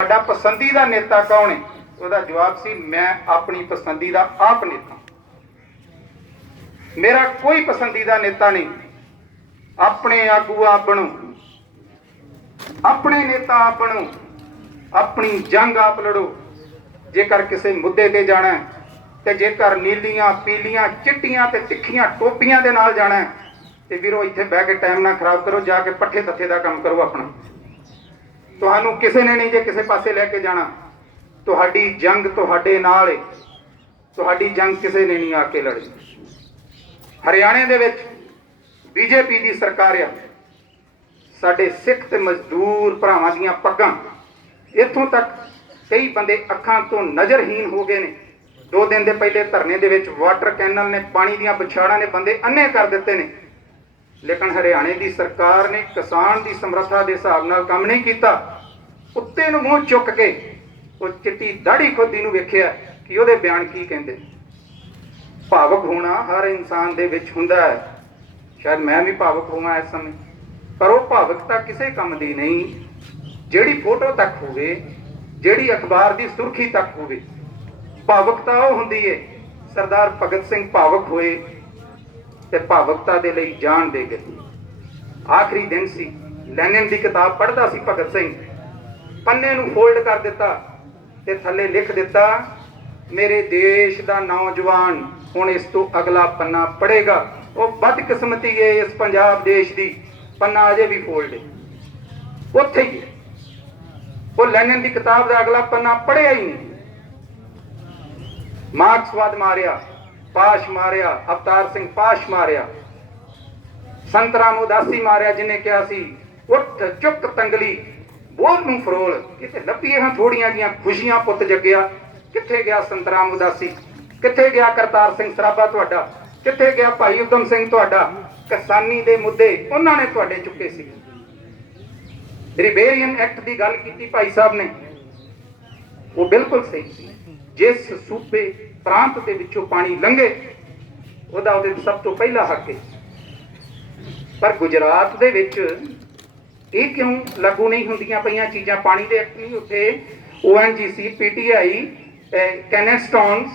ਤੁਹਾਡਾ ਪਸੰਦੀਦਾ ਨੇਤਾ ਕੌਣ ਹੈ? ਉਹਦਾ ਜਵਾਬ ਸੀ ਮੈਂ ਆਪਣੀ ਪਸੰਦੀ ਦਾ ਆਪ ਨੇਤਾ। ਮੇਰਾ ਕੋਈ ਪਸੰਦੀਦਾ ਨੇਤਾ ਨਹੀਂ। ਆਪਣੇ ਆਗੂ ਆਪ ਬਣੋ, ਆਪਣੇ ਨੇਤਾ ਆਪ ਬਣੋ, ਆਪਣੀ ਜੰਗ ਆਪ ਲੜੋ। ਜੇਕਰ ਕਿਸੇ ਮੁੱਦੇ ਤੇ ਜਾਣਾ ਤੇ ਜੇਕਰ ਨੀਲੀਆਂ ਪੀਲੀਆਂ ਚਿੱਟੀਆਂ ਤੇ ਤਿੱਖੀਆਂ ਟੋਪੀਆਂ ਦੇ ਨਾਲ ਜਾਣਾ ਤੇ ਵੀਰੋ ਇੱਥੇ ਬਹਿ ਕੇ ਟਾਈਮ ਨਾ ਖਰਾਬ ਕਰੋ, ਜਾ ਕੇ ਪੱਠੇ ਦੱਥੇ ਦਾ ਕੰਮ ਕਰੋ ਆਪਣਾ। ਤੁਹਾਨੂੰ ਕਿਸੇ ਨੇ ਨਹੀਂ ਜੇ ਕਿਸੇ ਪਾਸੇ ਲੈ ਕੇ ਜਾਣਾ। ਤੁਹਾਡੀ ਜੰਗ ਤੁਹਾਡੇ ਨਾਲ ਹੈ, ਤੁਹਾਡੀ ਜੰਗ ਕਿਸੇ ਨੇ ਨਹੀਂ ਆ ਕੇ ਲੜੀ। ਹਰਿਆਣੇ ਦੇ ਵਿੱਚ ਬੀਜੇਪੀ ਦੀ ਸਰਕਾਰ ਆ। ਸਾਡੇ ਸਿੱਖ ਤੇ ਮਜ਼ਦੂਰ ਭਰਾਵਾਂ ਦੀਆਂ ਪੱਗਾਂ ਇੱਥੋਂ ਤੱਕ ਕਈ ਬੰਦੇ ਅੱਖਾਂ ਤੋਂ ਨਜ਼ਰਹੀਨ ਹੋ ਗਏ ਨੇ। 2 ਦਿਨ ਦੇ ਪਹਿਲੇ ਧਰਨੇ ਦੇ ਵਿੱਚ ਵਾਟਰ ਕੈਨਲ ਨੇ, ਪਾਣੀ ਦੀਆਂ ਵਿਛਾੜਾਂ ਨੇ ਬੰਦੇ ਅੰਨੇ ਕਰ ਦਿੱਤੇ ਨੇ। ਲੇਕਿਨ ਹਰਿਆਣੇ ਦੀ ਸਰਕਾਰ ਨੇ ਕਿਸਾਨ ਦੀ ਸਮਰੱਥਾ ਦੇ ਹਿਸਾਬ ਨਾਲ ਕੰਮ ਨਹੀਂ ਕੀਤਾ। ਉੱਤੇ ਨੂੰ ਮੂੰਹ ਚੁੱਕ ਕੇ ਉਹ ਚਿੱਟੀ ਦਾੜੀ ਖੋਦੀ ਨੂੰ ਵੇਖਿਆ ਕਿ ਉਹਦੇ ਬਿਆਨ ਕੀ ਕਹਿੰਦੇ। ਭਾਵਕ ਹੋਣਾ ਹਰ ਇਨਸਾਨ ਦੇ ਵਿੱਚ ਹੁੰਦਾ ਹੈ। ਸ਼ਾਇਦ ਮੈਂ ਵੀ ਭਾਵਕ ਹੋਵਾਂ ਇਸ ਸਮੇਂ, ਪਰ ਉਹ ਭਾਵਕਤਾ ਕਿਸੇ ਕੰਮ ਦੀ ਨਹੀਂ ਜਿਹੜੀ ਫੋਟੋ ਤੱਕ ਹੋਵੇ, ਜਿਹੜੀ ਅਖਬਾਰ ਦੀ ਸੁਰਖੀ ਤੱਕ ਹੋਵੇ। ਭਾਵਕਤਾ ਉਹ ਹੁੰਦੀ ਹੈ। ਸਰਦਾਰ ਭਗਤ ਸਿੰਘ ਭਾਵਕ ਹੋਏ ਤੇ ਭਾਵਕਤਾ ਦੇ ਲਈ ਜਾਨ ਦੇ ਗਏ। ਆਖਰੀ ਦਿਨ ਸੀ, ਲੈਨਿਨ ਦੀ ਕਿਤਾਬ ਪੜ੍ਹਦਾ ਸੀ ਭਗਤ ਸਿੰਘ। ਪੰਨੇ ਨੂੰ ਫੋਲਡ ਕਰ ਦਿੱਤਾ ਤੇ ਥੱਲੇ ਲਿਖ ਦਿੱਤਾ, ਮੇਰੇ ਦੇਸ਼ ਦਾ ਨੌਜਵਾਨ ਹੁਣ ਇਸ ਤੋਂ ਅਗਲਾ ਪੰਨਾ ਪੜ੍ਹੇਗਾ। ਉਹ ਬਦਕਿਸਮਤੀ ਹੈ ਇਸ ਪੰਜਾਬ ਦੇਸ਼ ਦੀ, ਪੰਨਾ ਅਜੇ ਵੀ ਫੋਲਡ ਹੈ, ਉੱਥੇ ਹੀ ਹੈ। ਉਹ ਲੈਨਿਨ ਦੀ ਕਿਤਾਬ ਦਾ ਅਗਲਾ ਪੰਨਾ ਪੜ੍ਹਿਆ ਹੀ ਨਹੀਂ। ਮਾਰਕਸਵਾਦ ਮਾਰਿਆ, ਪਾਸ਼ ਮਾਰਿਆ, ਅਵਤਾਰ ਸਿੰਘ ਪਾਸ਼ ਮਾਰਿਆ, ਸੰਤ ਰਾਮ ਉਦਾਸੀ ਮਾਰਿਆ ਜਿਹਨੇ ਕਿਹਾ ਸੀ ਉੱਠ ਚੁੱਕ ਤੰਗਲੀ ਬੋਲ ਨੂੰ ਫਰੋਲ, ਕਿਤੇ ਲੱਭੀਏ ਹਾਂ ਥੋੜੀਆਂ ਜੀਆਂ ਖੁਸ਼ੀਆਂ ਪੁੱਤ ਜੱਗਿਆ। ਕਿੱਥੇ ਗਿਆ ਸੰਤ ਰਾਮ ਉਦਾਸੀ? ਕਿੱਥੇ ਗਿਆ ਕਰਤਾਰ ਸਿੰਘ ਸਰਾਭਾ ਤੁਹਾਡਾ? ਕਿੱਥੇ ਗਿਆ ਭਾਈ ਉਦਮ ਸਿੰਘ ਤੁਹਾਡਾ? ਕਿਸਾਨੀ ਦੇ ਮੁੱਦੇ ਉਹਨਾਂ ਨੇ ਤੁਹਾਡੇ ਚੁੱਕੇ ਸੀ। ਰਿਬੇਰੀਅਨ ਐਕਟ ਦੀ ਗੱਲ ਕੀਤੀ ਭਾਈ ਸਾਹਿਬ ਨੇ, ਉਹ ਬਿਲਕੁਲ ਸਹੀ ਸੀ। ਜਿਸ ਸੂਬੇ ਪ੍ਰਾਂਤ ਦੇ ਵਿੱਚੋਂ ਪਾਣੀ ਲੰਘੇ ਉਹਦਾ ਉਹਦੇ ਸਭ ਤੋਂ ਪਹਿਲਾ ਹੱਕ ਹੈ। ਪਰ ਗੁਜਰਾਤ ਦੇ ਵਿੱਚ ਇਹ ਕਿਉਂ ਲਾਗੂ ਨਹੀਂ ਹੁੰਦੀਆਂ ਪਈਆਂ ਚੀਜ਼ਾਂ? ਪਾਣੀ ਦੇ ਐਕਟ ਨਹੀਂ ਉੱਥੇ। ONGC, PTI, ਕੈਨਸਟੋਨਸ,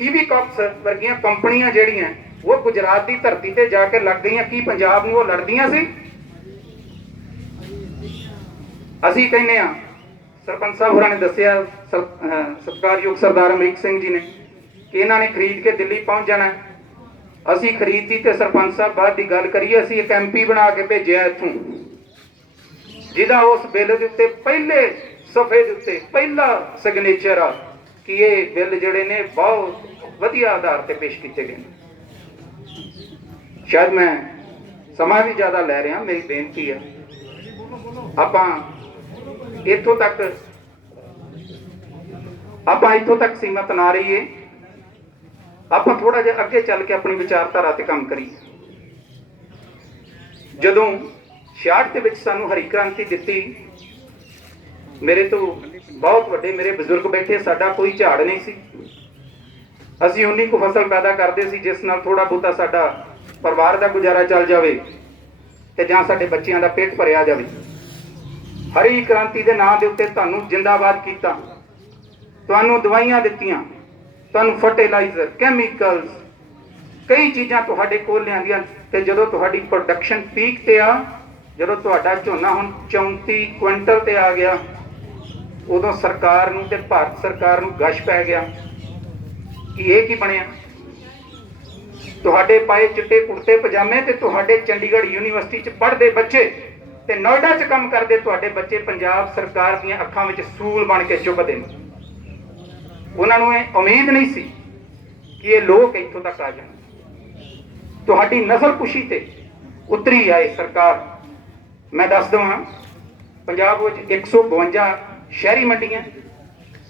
ਈਵੀਕੌਪਸ ਵਰਗੀਆਂ ਕੰਪਨੀਆਂ ਜਿਹੜੀਆਂ ਉਹ ਗੁਜਰਾਤ ਦੀ ਧਰਤੀ ਤੇ ਜਾ ਕੇ ਲੱਗ ਗਈਆਂ। ਕੀ ਪੰਜਾਬ ਨੂੰ ਉਹ ਲੜਦੀਆਂ ਸੀ? ਅਸੀਂ ਕਹਿੰਦੇ ਆ, ਸਰਪੰਚ ਸਾਹਿਬ ਹੋਰਾਂ ਨੇ ਦੱਸਿਆ, ਸਤਿਕਾਰਯੋਗ ਸਰਦਾਰ ਅਮਰੀਕ ਸਿੰਘ ਜੀ ਨੇ, ਕਿ ਇਹਨਾਂ ਨੇ ਖਰੀਦ ਕੇ ਦਿੱਲੀ ਪਹੁੰਚ ਜਾਣਾ। ਅਸੀਂ ਖਰੀਦਤੀ ਤੇ ਸਰਪੰਚ ਸਾਹਿਬ ਬਾਅਦ ਦੀ ਗੱਲ ਕਰੀਏ, ਅਸੀਂ ਇੱਕ MP ਬਣਾ ਕੇ ਭੇਜਿਆ ਇੱਥੋਂ, ਜਿਹਦਾ ਉਸ ਬਿੱਲ ਦੇ ਉੱਤੇ ਪਹਿਲੇ ਸਫੇ ਦੇ ਉੱਤੇ ਪਹਿਲਾ ਸਿਗਨੇਚਰ ਆ ਕਿ ਇਹ ਬਿੱਲ ਜਿਹੜੇ ਨੇ ਬਹੁਤ ਵਧੀਆ ਆਧਾਰ ਤੇ ਪੇਸ਼ ਕੀਤੇ ਗਏ ਨੇ। ਸ਼ਾਇਦ ਮੈਂ ਸਮਾਂ ਵੀ ਜ਼ਿਆਦਾ ਲੈ ਰਿਹਾ। ਮੇਰੀ ਬੇਨਤੀ ਹੈ ਆਪਾਂ ਇੱਥੋਂ ਤੱਕ ਸੀਮਤ ਨਾ ਰਹੀਏ। ਆਪਾਂ ਥੋੜਾ ਜਿਹਾ ਅੱਗੇ ਚੱਲ ਕੇ ਆਪਣੀ ਵਿਚਾਰਧਾਰਾ ਤੇ ਕੰਮ ਕਰੀਏ। ਜਦੋਂ 66 ਦੇ ਵਿੱਚ ਸਾਨੂੰ ਹਰੀ ਕ੍ਰਾਂਤੀ ਦਿੱਤੀ, ਮੇਰੇ ਤੋਂ ਬਹੁਤ ਵੱਡੇ ਮੇਰੇ ਬਜ਼ੁਰਗ ਬੈਠੇ, ਸਾਡਾ ਕੋਈ ਝਾੜ ਨਹੀਂ ਸੀ। ਅਸੀਂ 19 ਕੁ ਫਸਲ ਪੈਦਾ ਕਰਦੇ ਸੀ ਜਿਸ ਨਾਲ ਥੋੜਾ ਬਹੁਤਾ ਸਾਡਾ ਪਰਿਵਾਰ ਦਾ ਗੁਜ਼ਾਰਾ ਚੱਲ ਜਾਵੇ ਤੇ ਜਾਂ ਸਾਡੇ ਬੱਚਿਆਂ ਦਾ ਪੇਟ ਭਰਿਆ ਜਾਵੇ। ਹਰੀ ਕ੍ਰਾਂਤੀ ਦੇ ਨਾਂ ਦੇ ਉੱਤੇ ਤੁਹਾਨੂੰ ਜਿੰਦਾਬਾਦ ਕੀਤਾ, ਤੁਹਾਨੂੰ ਦਵਾਈਆਂ ਦਿੱਤੀਆਂ, ਤੁਹਾਨੂੰ ਫਰਟੀਲਾਈਜ਼ਰ, ਕੈਮੀਕਲਸ, ਕਈ ਚੀਜ਼ਾਂ ਤੁਹਾਡੇ ਕੋਲ ਲਿਆਂਦੀਆਂ। ਤੇ ਜਦੋਂ ਤੁਹਾਡੀ ਪ੍ਰੋਡਕਸ਼ਨ ਪੀਕ ਤੇ ਆ, ਜਦੋਂ ਤੁਹਾਡਾ ਝੋਨਾ ਹੁਣ 34 ਕੁਇੰਟਲ ਤੇ ਆ ਗਿਆ, ਉਦੋਂ ਸਰਕਾਰ ਨੂੰ ਤੇ ਭਾਰਤ ਸਰਕਾਰ ਨੂੰ ਗਸ਼ ਪੈ ਗਿਆ ਕਿ ਇਹ ਕੀ ਬਣਿਆ। ਤੁਹਾਡੇ ਪਾਏ ਚਿੱਟੇ ਕੁੜਤੇ ਪਜਾਮੇ ਤੇ ਤੁਹਾਡੇ ਚੰਡੀਗੜ੍ਹ ਯੂਨੀਵਰਸਿਟੀ 'ਚ ਪੜ੍ਹਦੇ ਬੱਚੇ ਤੇ ਨੋਇਡਾ 'ਚ ਕੰਮ ਕਰਦੇ ਤੁਹਾਡੇ ਬੱਚੇ ਪੰਜਾਬ ਸਰਕਾਰ ਦੀਆਂ ਅੱਖਾਂ ਵਿੱਚ ਸੂਲ ਬਣ ਕੇ ਚੁੱਭਦੇ ਨੇ। ਉਹਨਾਂ ਨੂੰ ਇਹ ਉਮੀਦ ਨਹੀਂ ਸੀ ਕਿ ਇਹ ਲੋਕ ਇੱਥੋਂ ਤੱਕ ਆ ਜਾਣ। ਤੁਹਾਡੀ ਨਸਲਕੁਸ਼ੀ ਤੇ ਉਤਰੀ ਆਏ ਸਰਕਾਰ। ਮੈਂ ਦੱਸ ਦੇਵਾਂ, ਪੰਜਾਬ ਵਿੱਚ 152 ਸ਼ਹਿਰੀ ਮੰਡੀਆਂ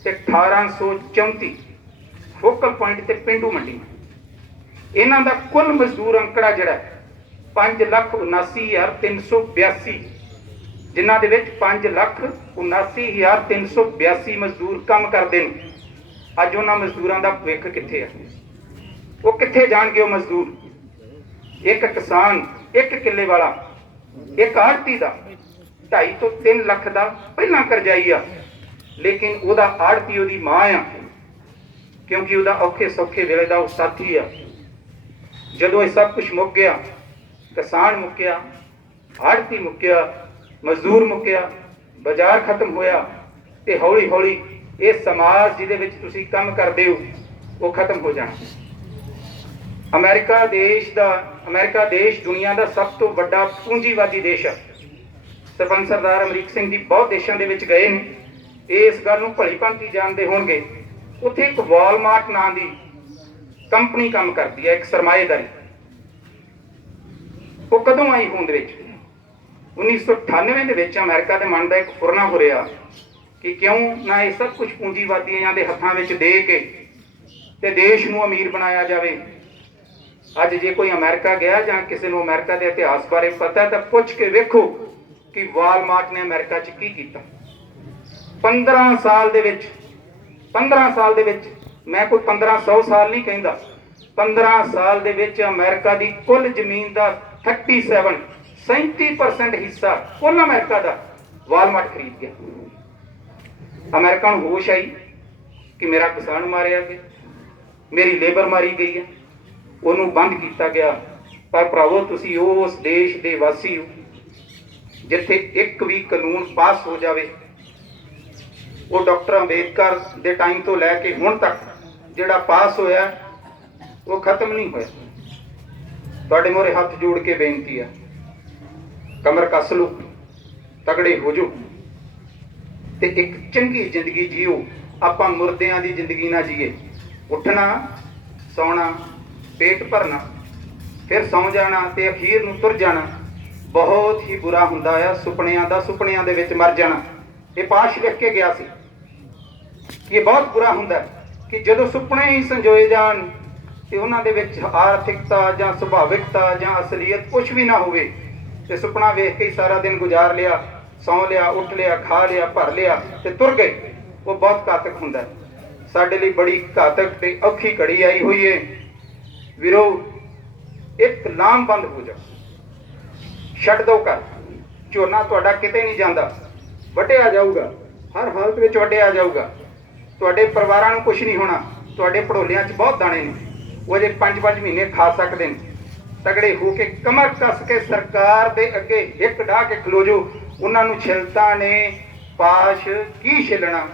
ਤੇ 1834 ਫੋਕਲ ਪੁਆਇੰਟ ਤੇ ਪਿੰਡੂ ਮੰਡੀਆਂ। ਇਹਨਾਂ ਦਾ ਕੁੱਲ ਮਜ਼ਦੂਰ ਅੰਕੜਾ ਜਿਹੜਾ 5,79,382, ਜਿਨ੍ਹਾਂ ਦੇ ਵਿੱਚ 5,79,382 ਮਜ਼ਦੂਰ ਕੰਮ ਕਰਦੇ ਨੇ। ਅੱਜ ਉਹਨਾਂ ਮਜ਼ਦੂਰਾਂ ਦਾ ਭਵਿੱਖ ਕਿੱਥੇ ਹੈ? ਉਹ ਕਿੱਥੇ ਜਾਣਗੇ ਉਹ ਮਜ਼ਦੂਰ? ਇੱਕ ਕਿਸਾਨ, ਇੱਕ ਕਿੱਲੇ ਵਾਲਾ, ਇੱਕ ਆੜ੍ਹਤੀ ਦਾ 2.5 ਤੋਂ 3 ਲੱਖ ਦਾ ਪਹਿਲਾਂ ਕਰਜ਼ਾਈ ਆ, लेकिन ਉਹਦਾ ਆੜਤੀ ਉਹਦੀ ਮਾਂ ਆ, ਕਿਉਂਕਿ ਉਹਦਾ ਔਖੇ ਸੌਖੇ ਵੇਲੇ ਦਾ ਉਹ ਸਾਥੀ ਆ। ਜਦੋਂ ਇਹ ਸਭ ਕੁਝ ਮੁੱਕ ਗਿਆ, ਕਿਸਾਨ ਮੁੱਕਿਆ, ਆੜਤੀ ਮੁੱਕਿਆ, ਮਜ਼ਦੂਰ ਮੁੱਕਿਆ, ਬਾਜ਼ਾਰ ਖਤਮ ਹੋਇਆ, ਤੇ ਹੌਲੀ ਹੌਲੀ ਇਹ ਸਮਾਜ ਜਿਹਦੇ ਵਿੱਚ ਤੁਸੀਂ ਕੰਮ ਕਰਦੇ ਹੋ ਉਹ ਖਤਮ ਹੋ ਜਾਣਾ। ਅਮਰੀਕਾ ਦੇਸ਼ ਦੁਨੀਆ ਦਾ ਸਭ ਤੋਂ ਵੱਡਾ ਪੂੰਜੀਵਾਦੀ ਦੇਸ਼ ਹੈ। ਸਰਪੰਚ ਸਰਦਾਰ ਅਮਰੀਕ ਸਿੰਘ ਜੀ ਬਹੁਤ ਦੇਸ਼ਾਂ ਦੇ ਵਿੱਚ ਗਏ ਨੇ, ਇਸ ਗੱਲ ਨੂੰ ਭਲੀ ਭਾਂਤੀ ਜਾਣਦੇ ਹੋਣਗੇ। ਉੱਥੇ ਇੱਕ ਵਾਲਮਾਰਟ ਨਾਂ ਦੀ ਕੰਪਨੀ ਕੰਮ ਕਰਦੀ ਹੈ, ਇੱਕ ਸਰਮਾਏਦਾਰੀ। ਉਹ ਕਦੋਂ ਆਈ ਹੋਂਦ ਵਿੱਚ? 1998 ਦੇ ਵਿੱਚ ਅਮਰੀਕਾ ਦੇ ਮਨ ਦਾ ਇੱਕ ਫੁਰਨਾ ਹੋ ਰਿਹਾ ਕਿ ਕਿਉਂ ਨਾ ਇਹ ਸਭ ਕੁਝ ਪੂੰਜੀਵਾਦੀਆਂ ਦੇ ਹੱਥਾਂ ਵਿੱਚ ਦੇ ਕੇ ਤੇ ਦੇਸ਼ ਨੂੰ ਅਮੀਰ ਬਣਾਇਆ ਜਾਵੇ। ਅੱਜ ਜੇ ਕੋਈ ਅਮਰੀਕਾ ਗਿਆ ਜਾਂ ਕਿਸੇ ਨੂੰ ਅਮਰੀਕਾ ਦੇ ਇਤਿਹਾਸ ਬਾਰੇ ਪਤਾ ਤਾਂ ਪੁੱਛ ਕੇ ਵੇਖੋ ਕਿ ਵਾਲਮਾਰਟ ਨੇ ਅਮਰੀਕਾ 'ਚ ਕੀ ਕੀਤਾ। 15 ਸਾਲ ਦੇ ਵਿੱਚ ਮੈਂ ਕੋਈ 1500 ਸਾਲ ਨਹੀਂ ਕਹਿੰਦਾ, 15 ਸਾਲ ਦੇ ਵਿੱਚ ਅਮਰੀਕਾ ਦੀ ਕੁੱਲ ਜ਼ਮੀਨ ਦਾ 37% ਹਿੱਸਾ ਕੁੱਲ ਅਮਰੀਕਾ ਦਾ ਵਾਲਮਾਰਟ ਖਰੀਦ ਗਿਆ। ਅਮਰੀਕਾ ਨੂੰ ਹੋਸ਼ ਆਈ ਕਿ ਮੇਰਾ ਕਿਸਾਨ ਮਾਰਿਆ ਗਿਆ, ਮੇਰੀ ਲੇਬਰ ਮਾਰੀ ਗਈ ਹੈ, ਉਹਨੂੰ ਬੰਦ ਕੀਤਾ ਗਿਆ। ਪਰ ਭਰਾਵੋ, ਤੁਸੀਂ ਉਸ ਦੇਸ਼ ਦੇ ਵਾਸੀ ਹੋ ਜਿੱਥੇ ਇੱਕ ਵੀ ਕਾਨੂੰਨ ਪਾਸ ਹੋ ਜਾਵੇ, ਉਹ ਡਾਕਟਰ ਅੰਬੇਦਕਰ ਦੇ ਟਾਈਮ ਤੋਂ ਲੈ ਕੇ ਹੁਣ ਤੱਕ ਜਿਹੜਾ ਪਾਸ ਹੋਇਆ ਉਹ ਖਤਮ ਨਹੀਂ ਹੋਇਆ। ਤੁਹਾਡੇ ਮੂਹਰੇ ਹੱਥ ਜੋੜ ਕੇ ਬੇਨਤੀ ਹੈ, ਕਮਰ ਕੱਸ ਲਓ, ਤਗੜੇ ਹੋ ਜਾਓ ਤੇ ਇੱਕ ਚੰਗੀ ਜ਼ਿੰਦਗੀ ਜੀਓ। ਆਪਾਂ ਮੁਰਦਿਆਂ ਦੀ ਜ਼ਿੰਦਗੀ ਨਾ ਜੀਏ। ਉੱਠਣਾ, ਸੌਣਾ, ਪੇਟ ਭਰਨਾ, ਫਿਰ ਸੌਂ ਜਾਣਾ ਤੇ ਅਖੀਰ ਨੂੰ ਤੁਰ ਜਾਣਾ ਬਹੁਤ ਹੀ ਬੁਰਾ ਹੁੰਦਾ ਆ। ਸੁਪਨਿਆਂ ਦੇ ਵਿੱਚ ਮਰ ਜਾਣਾ। ਇਹ ਪਾਸ਼ ਲਿਖ ਕੇ ਗਿਆ ਸੀ ਕਿ ਇਹ ਬਹੁਤ ਬੁਰਾ ਹੁੰਦਾ ਕਿ ਜਦੋਂ ਸੁਪਨੇ ਹੀ ਸੰਜੋਏ ਜਾਣ ਤੇ ਉਹਨਾਂ ਦੇ ਵਿੱਚ ਆਰਥਿਕਤਾ ਜਾਂ ਸੁਭਾਵਿਕਤਾ ਜਾਂ ਅਸਲੀਅਤ ਕੁਛ ਵੀ ਨਾ ਹੋਵੇ ਤੇ ਸੁਪਨਾ ਵੇਖ ਕੇ ਹੀ ਸਾਰਾ ਦਿਨ ਗੁਜ਼ਾਰ ਲਿਆ, ਸੌਂ ਲਿਆ, ਉੱਠ ਲਿਆ, ਖਾ ਲਿਆ, ਭਰ ਲਿਆ ਤੇ ਤੁਰ ਗਏ। ਉਹ ਬਹੁਤ ਘਾਤਕ ਹੁੰਦਾ। ਸਾਡੇ ਲਈ ਬੜੀ ਘਾਤਕ ਤੇ ਔਖੀ ਘੜੀ ਆਈ ਹੋਈ ਏ ਵੀਰੋ। ਇੱਕ ਲਾਮਬੰਦ ਹੋ ਜਾ, ਛੱਡ ਦੋ ਘਰ। ਝੋਨਾ ਤੁਹਾਡਾ ਕਿਤੇ ਨਹੀਂ ਜਾਂਦਾ, ਵੱਢਿਆ ਜਾਊਗਾ, ਹਰ ਹਾਲਤ ਵਿੱਚ ਵੱਢਿਆ ਜਾਊਗਾ। ਤੁਹਾਡੇ ਪਰਿਵਾਰਾਂ ਨੂੰ ਕੁਛ ਨਹੀਂ ਹੋਣਾ। ਤੁਹਾਡੇ ਭੜੋਲਿਆਂ 'ਚ ਬਹੁਤ ਦਾਣੇ ਨੇ, ਉਹ ਜੇ 5-5 ਮਹੀਨੇ ਖਾ ਸਕਦੇ ਨੇ। ਤਗੜੇ ਹੋ ਕੇ ਕਮਰ ਕੱਸ ਕੇ ਸਰਕਾਰ ਦੇ ਅੱਗੇ ਹਿੱਕ ਢਾਹ ਕੇ ਖਲੋ ਜੋ। ਉਹਨਾਂ ਨੂੰ ਛਿਲਤਾ ਨੇ ਪਾਸ਼ ਕੀ ਛਿਲਣਾ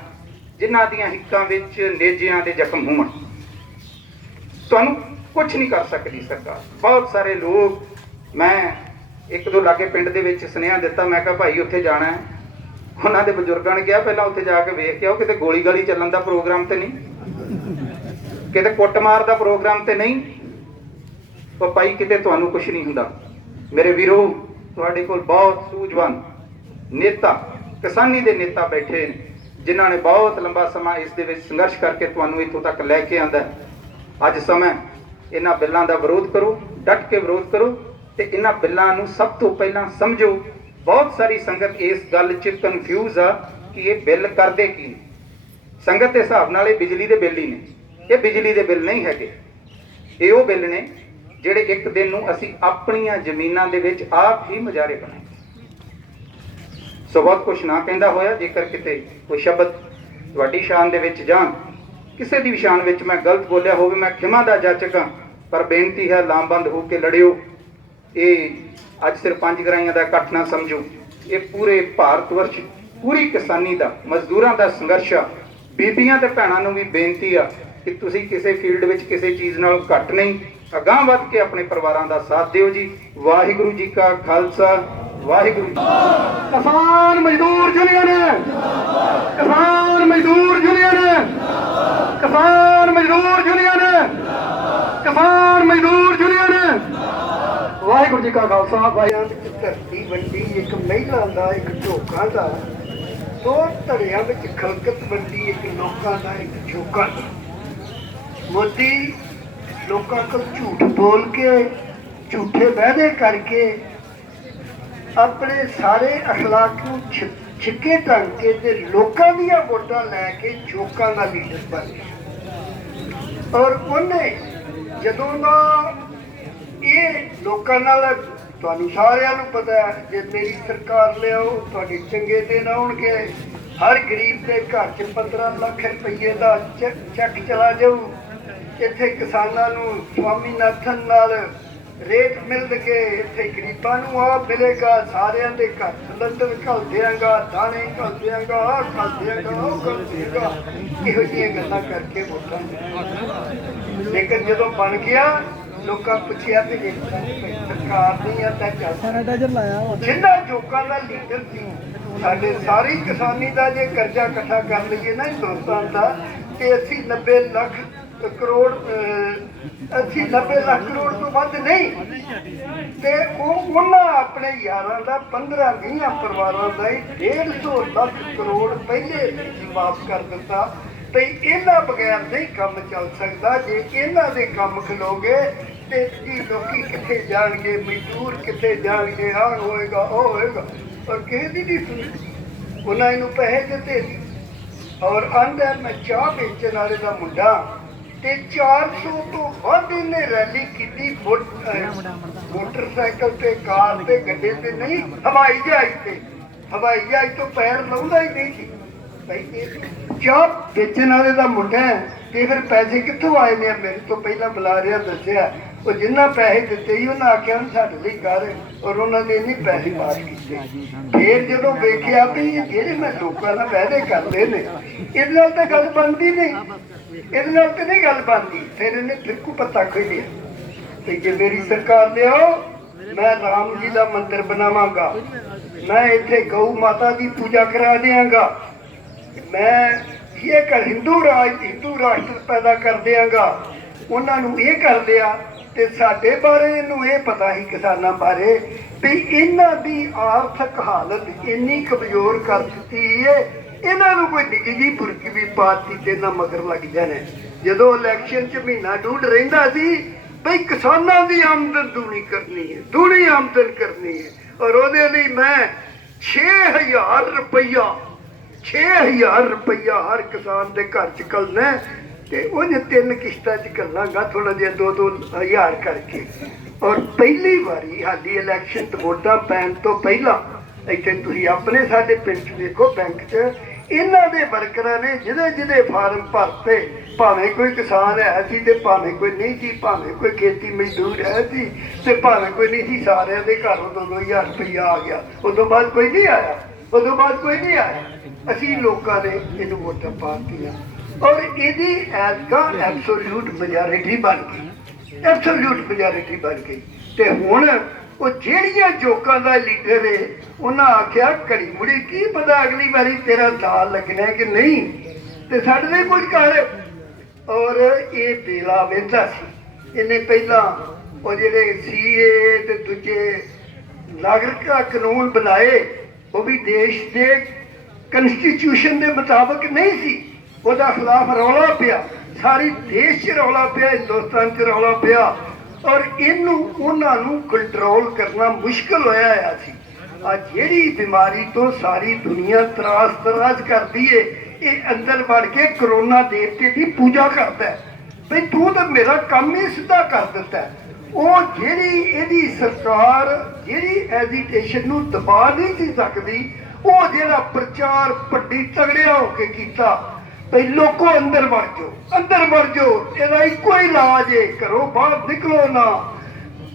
ਜਿਨ੍ਹਾਂ ਦੀਆਂ ਹਿੱਕਾਂ ਵਿੱਚ ਨੇਜਿਆਂ ਦੇ ਜ਼ਖਮ ਹੋਣ। ਤੁਹਾਨੂੰ ਕੁਛ ਨਹੀਂ ਕਰ ਸਕਦੀ ਸਰਕਾਰ। ਬਹੁਤ ਸਾਰੇ ਲੋਕ, ਮੈਂ ਇੱਕ ਦੋ ਲਾਗੇ ਪਿੰਡ ਦੇ ਵਿੱਚ ਸੁਨੇਹਾ ਦਿੱਤਾ, ਮੈਂ ਕਿਹਾ ਭਾਈ ਉੱਥੇ ਜਾਣਾ ਹੈ। ਉਹਨਾਂ ਦੇ ਬਜ਼ੁਰਗਾਂ ਨੇ ਕਿਹਾ ਪਹਿਲਾਂ ਉੱਥੇ ਜਾ ਕੇ ਵੇਖ ਕੇ ਆਓ, ਕਿਤੇ ਗੋਲੀ ਗਾਲੀ ਚੱਲਣ ਦਾ ਪ੍ਰੋਗਰਾਮ ਤੇ ਨਹੀਂ, ਕਿਤੇ ਕੁੱਟਮਾਰ ਦਾ ਪ੍ਰੋਗਰਾਮ ਤੇ ਨਹੀਂ। ਉਹ ਭਾਈ ਕਿਤੇ ਤੁਹਾਨੂੰ ਕੁਛ ਨਹੀਂ ਹੁੰਦਾ। ਮੇਰੇ ਵੀਰੋ, ਤੁਹਾਡੇ ਕੋਲ ਬਹੁਤ ਸੂਝਵਾਨ ਨੇਤਾ, ਕਿਸਾਨੀ ਦੇ ਨੇਤਾ ਬੈਠੇ ਨੇ ਜਿਨ੍ਹਾਂ ਨੇ ਬਹੁਤ ਲੰਬਾ ਸਮਾਂ ਇਸ ਦੇ ਵਿੱਚ ਸੰਘਰਸ਼ ਕਰਕੇ ਤੁਹਾਨੂੰ ਇੱਥੋਂ ਤੱਕ ਲੈ ਕੇ ਆਂਦਾ। ਅੱਜ ਸਮਾਂ ਇਹਨਾਂ ਬਿੱਲਾਂ ਦਾ ਵਿਰੋਧ ਕਰੋ, ਡਟ ਕੇ ਵਿਰੋਧ ਕਰੋ ਤੇ ਇਹਨਾਂ ਬਿੱਲਾਂ ਨੂੰ ਸਭ ਤੋਂ ਪਹਿਲਾਂ ਸਮਝੋ। ਬਹੁਤ ਸਾਰੀ ਸੰਗਤ ਇਸ ਗੱਲ 'ਚ ਕਨਫਿਊਜ਼ ਆ ਕਿ ਇਹ ਬਿੱਲ ਕਰਦੇ ਕੀ ਨੇ। ਸੰਗਤ ਦੇ ਹਿਸਾਬ ਨਾਲ ਇਹ ਬਿਜਲੀ ਦੇ ਬਿੱਲ ਹੀ ਨੇ। ਇਹ ਬਿਜਲੀ ਦੇ ਬਿੱਲ ਨਹੀਂ ਹੈਗੇ। ਇਹ ਉਹ ਬਿੱਲ ਨੇ ਜਿਹੜੇ ਇੱਕ ਦਿਨ ਨੂੰ ਅਸੀਂ ਆਪਣੀਆਂ ਜ਼ਮੀਨਾਂ ਦੇ ਵਿੱਚ ਆਪ ਹੀ ਮੁਜ਼ਾਹਰੇ ਬਣਾਏ। ਸੋ ਬਹੁਤ ਕੁਛ ਨਾ ਕਹਿੰਦਾ ਹੋਇਆ, ਜੇਕਰ ਕਿਤੇ ਕੋਈ ਸ਼ਬਦ ਤੁਹਾਡੀ ਸ਼ਾਨ ਦੇ ਵਿੱਚ ਜਾਂ ਕਿਸੇ ਦੀ ਵੀ ਸ਼ਾਨ ਵਿੱਚ ਮੈਂ ਗਲਤ ਬੋਲਿਆ ਹੋਵੇ, ਮੈਂ ਖਿਮਾ ਦਾ ਜਾਚਕ ਹਾਂ। ਪਰ ਬੇਨਤੀ ਹੈ, ਲਾਮਬੰਦ ਹੋ ਕੇ ਲੜਿਓ। ਇਹ ਅੱਜ ਸਿਰਫ 5 ਗਰਾਈਆਂ ਦਾ ਇਕੱਠ ਨਾ ਸਮਝੋ। ਇਹ ਪੂਰੇ ਭਾਰਤ ਵਰਸ਼ ਪੂਰੀ ਕਿਸਾਨੀ ਦਾ, ਮਜ਼ਦੂਰਾਂ ਦਾ ਸੰਘਰਸ਼ ਆ। ਬੀਬੀਆਂ ਤੇ ਭੈਣਾਂ ਨੂੰ ਵੀ ਬੇਨਤੀ ਆ ਕਿ ਤੁਸੀਂ ਕਿਸੇ ਫੀਲਡ ਵਿੱਚ ਕਿਸੇ ਚੀਜ਼ ਨਾਲੋਂ ਘੱਟ ਨਹੀਂ, ਅਗਾਂਹ ਵੱਧ ਕੇ ਆਪਣੇ ਪਰਿਵਾਰਾਂ ਦਾ ਸਾਥ ਦਿਓ ਜੀ। ਵਾਹਿਗੁਰੂ ਜੀ ਕਾ ਖਾਲਸਾ, ਵਾਹਿਗੁਰੂ ਜੀ। ਕਿਸਾਨ ਮਜ਼ਦੂਰ ਯੂਨੀਅਨ, ਕਿਸਾਨ ਮਜ਼ਦੂਰ ਯੂਨੀਅਨ, ਕਿਸਾਨ ਮਜ਼ਦੂਰ ਯੂਨੀਅਨ, ਕਿਸਾਨ ਮਜ਼ਦੂਰ ਯੂਨੀਅਨ। ਵਾਹਿਗੁਰੂ ਜੀ ਕਾ ਖਾਲਸਾ, ਵਾਹਿਗੁਰੂ। ਧਰਤੀ ਵੰਡੀ ਇੱਕ ਮਹਿਲਾ ਦਾ, ਇੱਕ ਝੋਕਾਂ ਦਾ, ਦੋ ਧੜਿਆਂ ਵਿੱਚ ਖਲਕਤ ਵੰਡੀ, ਇੱਕ ਲੋਕਾਂ ਦਾ, ਇੱਕ ਝੋਕਾਂ ਦਾ। ਮੋਦੀ ਲੋਕਾਂ ਕੋਲ ਝੂਠ ਬੋਲ ਕੇ, ਝੂਠੇ ਵਾਅਦੇ ਕਰਕੇ ਆਪਣੇ ਸਾਰੇ ਅਖਲਾਕ ਨੂੰ ਛਿੱਕੇ ਢੰਗ ਕੇ ਤੇ ਲੋਕਾਂ ਦੀਆਂ ਵੋਟਾਂ ਲੈ ਕੇ ਝੋਕਾਂ ਦਾ ਲੀਡਰ ਬਣ ਗਿਆ। ਔਰ ਉਹਨੇ ਜਦੋਂ ਦਾ ਇਹ ਲੋਕਾਂ ਨਾਲ, ਤੁਹਾਨੂੰ ਸਾਰਿਆਂ ਨੂੰ ਪਤਾ ਹੈ, ਜੇ ਮੇਰੀ ਸਰਕਾਰ ਲਿਆਓ ਤੁਹਾਡੇ ਚੰਗੇ ਦਿਨ ਆਉਣਗੇ, हर गरीब के घर च 15 लाख रुपये का चैक चला जाऊ। इत्थे किसानां नूं स्वामीनाथन नाल रेट मिल के इत्थे गरीबां नूं आ मिलेगा। सारियां दे घर सिलेंडर घल देंगा, दाने घल देंगा, घल देंगा, घल देंगा। इहो जिहियां गल्लां करके वोटां लेकिन जदों बन गया लोकां पुछया कि सरकार नहीं है तां चल जिन्हां लोकां दा लीडर सी साडे सारी किसानी का जे कर्जा इकट्ठा कर लीए ना हिंदुस्तान का तो 80-90 लाख करोड़ 80-90 लाख करोड़ तो वध नहीं। तो उन्होंने अपने यारां का 15-20 परिवारों का 150 लाख करोड़ पहले माफ कर दिता। तो इन्हां बगैर नहीं काम चल सकता। जे इन्हां दे काम खलोगे तो लोग कितने जाएंगे, मजदूर कितने जाएंगे, आ होएगा वो होएगा। और किसी की नहीं सुनी। उन्हें इनू पैसे दिते और आंदा मैं चाह बेचने वाले का मुंडा ते 400 तो वध इन्हें रैली की मोटरसाइकिल ते कार ते गड्ढे ते नहीं हवाई जहाज ते। हवाई जहाज तो पैर लाउंदा ही नहीं सी। चाह बेचने वाले का मुंडा है तो फिर पैसे कितों आए ने? मेरे तो पहला बुला रहा दसिया वो जिन्ना पैसे दिते ही उन्हें आख्या साडे लई कर और उन्होंने नहीं पैसे पास किए। फिर जो वेख्या भी जेडे मैं लोगों नाल वादे करते ने इहदे नाल तां गल बनदी नहीं, इहदे नाल तां नहीं गल बनदी। फिर इन्हें फिरकू पत्ता खोई लिया कि जे मेरी सरकार लियाओ मैं राम जी का मंदिर बनावांगा, मैं इत्थे गौ माता की पूजा करा देंगा, मैं ये कर हिंदू राष्ट्र पैदा कर देंगा। उन्होंने ये कर दिया ते साडे बारे इन्हूं ये पता ही किसानां बारे भी इन्हां दी आर्थिक हालत इन्नी कमजोर कर दी है। इन्हां नूं कोई निक्की जी बुरकी भी पार्टी ते ना मगर लग जाने। जदों इलैक्शन च महीना डूढ़ रहिंदा सी बई किसानां दी आमदन दूनी करनी है, दूनी आमदन करनी है और उहदे लई मैं 6000 रुपया 6000 रुपया हर किसान के घर च घलना ते उन्हें 3 किश्तां च घलांगा थोड़ा जिहा 2-2 हज़ार करके। और पहली बारी हाली इलैक्शन वोटां पैण तो पहला इत्थे तुसीं अपने साडे पिंड च देखो बैंक च इन्हां दे वर्करां ने जिहदे फार्म भरते भावें कोई किसान है सी ते भावें कोई नहीं सी, भावें कोई खेती मजदूर है सी ते भावें कोई नहीं सी, सारिआं दे घर 2-2 हज़ार रुपया आ गया। उस बाद कोई नहीं आया, उस बाद कोई नहीं आया। असीं लोकां ने इहनूं वोटां पातीआं और इहदी ऐतकां एब्सोल्यूट मेजॉरिटी बन गई, एब्सोल्यूट मेजॉरिटी बन गई। ते हुण वो ਜਿਹੜੀਆਂ जोकां दा लीडर है उन्हें आख्या घड़ी मुड़ी की पता अगली बारी तेरा दाल लगना है कि नहीं ते साडे लिए कुछ कर। और ये बेला वेंदा सी इन्हें पहला वो जिहड़े CA ते दूजे नागरिकता कानून बनाए वो भी देश के कंस्टिट्यूशन के मुताबिक नहीं सी। ਉਹਦਾ खिलाफ रौला पिया, सारी देश च रौला पिया, हिंदुस्तान च रौला पिया और इनू उन्होंने कंट्रोल करना मुश्किल होया सी। जिहड़ी बीमारी तो सारी दुनिया त्रास करती है ये अंदर बढ़ के करोना देवते की पूजा करता है भाई तू तो मेरा काम ही सीधा कर दिता है। वो जिहड़ी इहदी सरकार जिहड़ी एजीटेशन नूं दबा नहीं सी सकदी वो जिहड़ा प्रचार बड़ी तगड़िया होके कीता भाई लोगों अंदर बढ़ जाओ, अंदर बढ़ जाओ, ਇਹਦਾ ਇੱਕੋ ਹੀ इलाज है, घरों बाहर निकलो ना,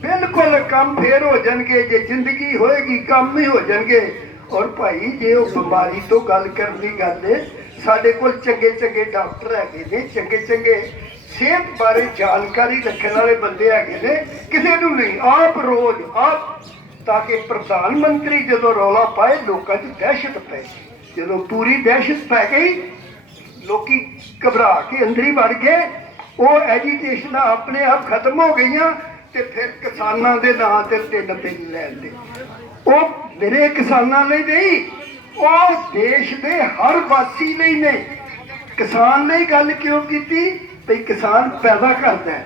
बिल्कुल काम फेर हो जाएंगे, जे जिंदगी होएगी काम ही हो जाएंगे। और भाई जे वो बीमारी तो गल करनी गल है साडे कोल चंगे चंगे डॉक्टर हैगे ने, चंगे चंगे सेहत बारे जानकारी रखने वाले बंदे हैगे ने, किसी नूं नहीं आप रोज आप ताकि प्रधानमंत्री जो रौला पाए लोगों की दहशत पै, जो पूरी दहशत पै गई लोग घबरा के अंदर ही बढ़ गए, वो एजीटेशन अपने आप खत्म हो गई तो फिर किसानों के नाम से 3 बिल लैन दे वो मेरे किसानों लिए नहीं वो देश के हर वासी लिए ने। किसान ने गल क्यों की भाई किसान पैदा करता है,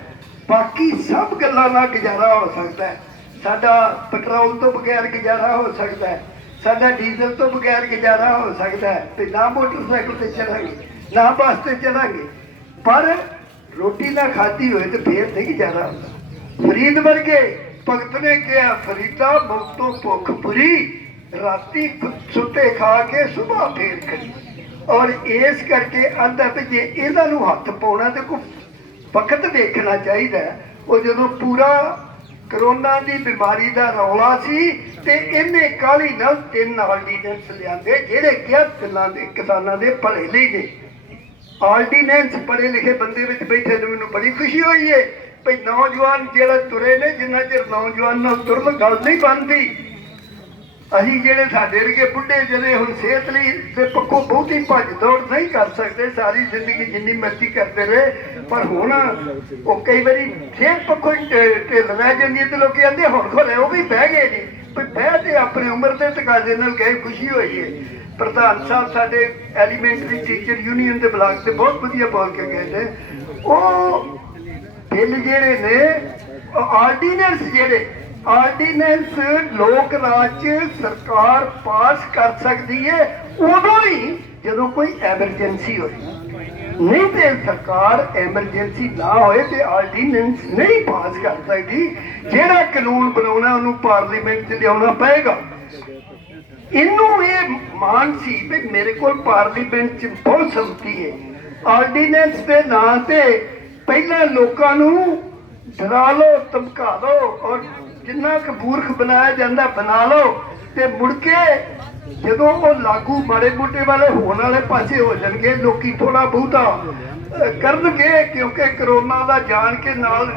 बाकी सब गल्लां नाल गुजारा हो सकता है। साडा पेट्रोल तो बगैर गुजारा हो सकता है, साडा डीजल तो बगैर गुजारा हो सकता है, तो ना मोटरसाइकिल से चलांगे ना बस से चलांगे, पर रोटी ना खाती हुए तो फिर नहीं गुजारा होता। फरीद वर्गे भगत ने कहा फरीदा मुफ्तों भुख पूरी राती सुते खा के सुबह फेर खड़ी। ਔਰ ਇਸ ਕਰਕੇ ਆਂਦਾ ਵੀ ਜੇ ਇਹਨਾਂ ਨੂੰ ਹੱਥ ਪਾਉਣਾ ਤੇ ਕੋਈ ਵਕਤ ਦੇਖਣਾ ਚਾਹੀਦਾ ਹੈ। ਉਹ ਜਦੋਂ ਪੂਰਾ ਕਰੋਨਾ ਦੀ ਬਿਮਾਰੀ ਦਾ ਰੌਲਾ ਸੀ ਤੇ ਇਹਨੇ ਕਾਹਲੀ ਨਾਲ 3 ਆਰਡੀਨੈਂਸ ਲਿਆਂਦੇ ਜਿਹੜੇ ਕਿ ਤਿੰਨਾਂ ਦੇ ਕਿਸਾਨਾਂ ਦੇ ਭਲੇ ਲਈ ਨੇ। ਆਰਡੀਨੈਂਸ ਪੜ੍ਹੇ ਲਿਖੇ ਬੰਦੇ ਵਿੱਚ ਬੈਠੇ ਨੇ, ਮੈਨੂੰ ਬੜੀ ਖੁਸ਼ੀ ਹੋਈ ਹੈ ਭਈ ਨੌਜਵਾਨ ਜਿਹੜਾ ਤੁਰੇ ਨੇ, ਜਿੰਨਾ ਚਿਰ ਨੌਜਵਾਨ ਨਾਲ ਤੁਰਨ ਗੱਲ ਨਹੀਂ ਬਣਦੀ। ਅਸੀਂ ਜਿਹੜੇ ਸਾਡੇ ਵਰਗੇ ਬੁੱਢੇ ਜਿਹੜੇ ਹੁਣ ਸਿਹਤ ਲਈ ਦੇ ਪੱਖੋਂ ਬਹੁਤੀ ਭੱਜ ਦੌੜ ਨਹੀਂ ਕਰ ਸਕਦੇ, ਸਾਰੀ ਜ਼ਿੰਦਗੀ ਜਿੰਨੀ ਮਰਜ਼ੀ ਕਰਦੇ ਰਹੇ, ਪਰ ਹੁਣ ਉਹ ਕਈ ਵਾਰੀ ਸਿਹਤ ਪੱਖੋਂ ਢਿੱਲ ਰਹਿ ਜਾਂਦੀ ਹੈ ਤੇ ਲੋਕੀ ਕਹਿੰਦੇ ਹੁਣ ਖੋਲੇ ਉਹ ਵੀ ਬਹਿ ਗਏ ਜੀ। ਵੀ ਬਹਿ ਤੇ ਆਪਣੀ ਉਮਰ ਦੇ ਤਕਾਜ਼ੇ ਨਾਲ ਗਏ, ਖੁਸ਼ੀ ਹੋਈ ਹੈ। ਪ੍ਰਧਾਨ ਸਾਹਿਬ ਸਾਡੇ ਐਲੀਮੈਂਟਰੀ ਟੀਚਰ ਯੂਨੀਅਨ ਦੇ ਬਲਾਕ ਤੇ ਬਹੁਤ ਵਧੀਆ ਬੋਲ ਕੇ ਗਏ ਨੇ। ਉਹ ਬਿੱਲ ਜਿਹੜੇ ਨੇ ਆਰਡੀਨੈਂਸ ਜਿਹੜੇ ਆਰਡੀਨੈਂਸ ਲੋਕ ਰਾਜ ਸਰਕਾਰ ਪਾਸ ਕਰ ਸਕਦੀ ਹੈ ਉਦੋਂ ਹੀ ਜਦੋਂ ਕੋਈ ਐਮਰਜੈਂਸੀ ਹੋਏ, ਨਹੀਂ ਤੇ ਸਰਕਾਰ ਐਮਰਜੈਂਸੀ ਨਾ ਹੋਏ ਤੇ ਆਰਡੀਨੈਂਸ ਨਹੀਂ ਪਾਸ ਕਰ ਸਕਦੀ। ਜਿਹੜਾ ਕਾਨੂੰਨ ਬਣਾਉਣਾ ਉਹਨੂੰ ਪਾਰਲੀਮੈਂਟ 'ਚ ਲਿਆਉਣਾ ਪਏਗਾ। ਇਹਨੂੰ ਇਹ ਮਾਣ ਸੀ ਵੀ ਮੇਰੇ ਕੋਲ ਪਾਰਲੀਮੈਂਟ 'ਚ ਬਹੁਤ ਸੰਮਤੀ ਹੈ। ਆਰਡੀਨੈਂਸ ਦੇ ਨਾਂ ਤੇ ਪਹਿਲਾਂ ਲੋਕਾਂ ਨੂੰ ਡਰਾ ਲਓ, ਧਮਕਾ ਲਓ ਔਰ ਜਿੰਨਾ ਕੁ ਮੂਰਖ ਬਣਾਇਆ ਜਾਂਦਾ ਬਣਾ ਲਓ ਤੇ ਮੁੜ ਕੇ ਜਦੋਂ ਉਹ ਲਾਗੂ ਮਾੜੇ ਮੋਟੇ ਵਾਲੇ ਹੋਣ ਵਾਲੇ ਪਾਸੇ ਹੋ ਜਾਣਗੇ, ਲੋਕੀ ਥੋੜਾ ਬਹੁਤਾ ਕਰਨਗੇ ਕਿਉਂਕਿ ਕਰੋਨਾ ਦਾ ਜਾਣ ਕੇ ਨਾਲ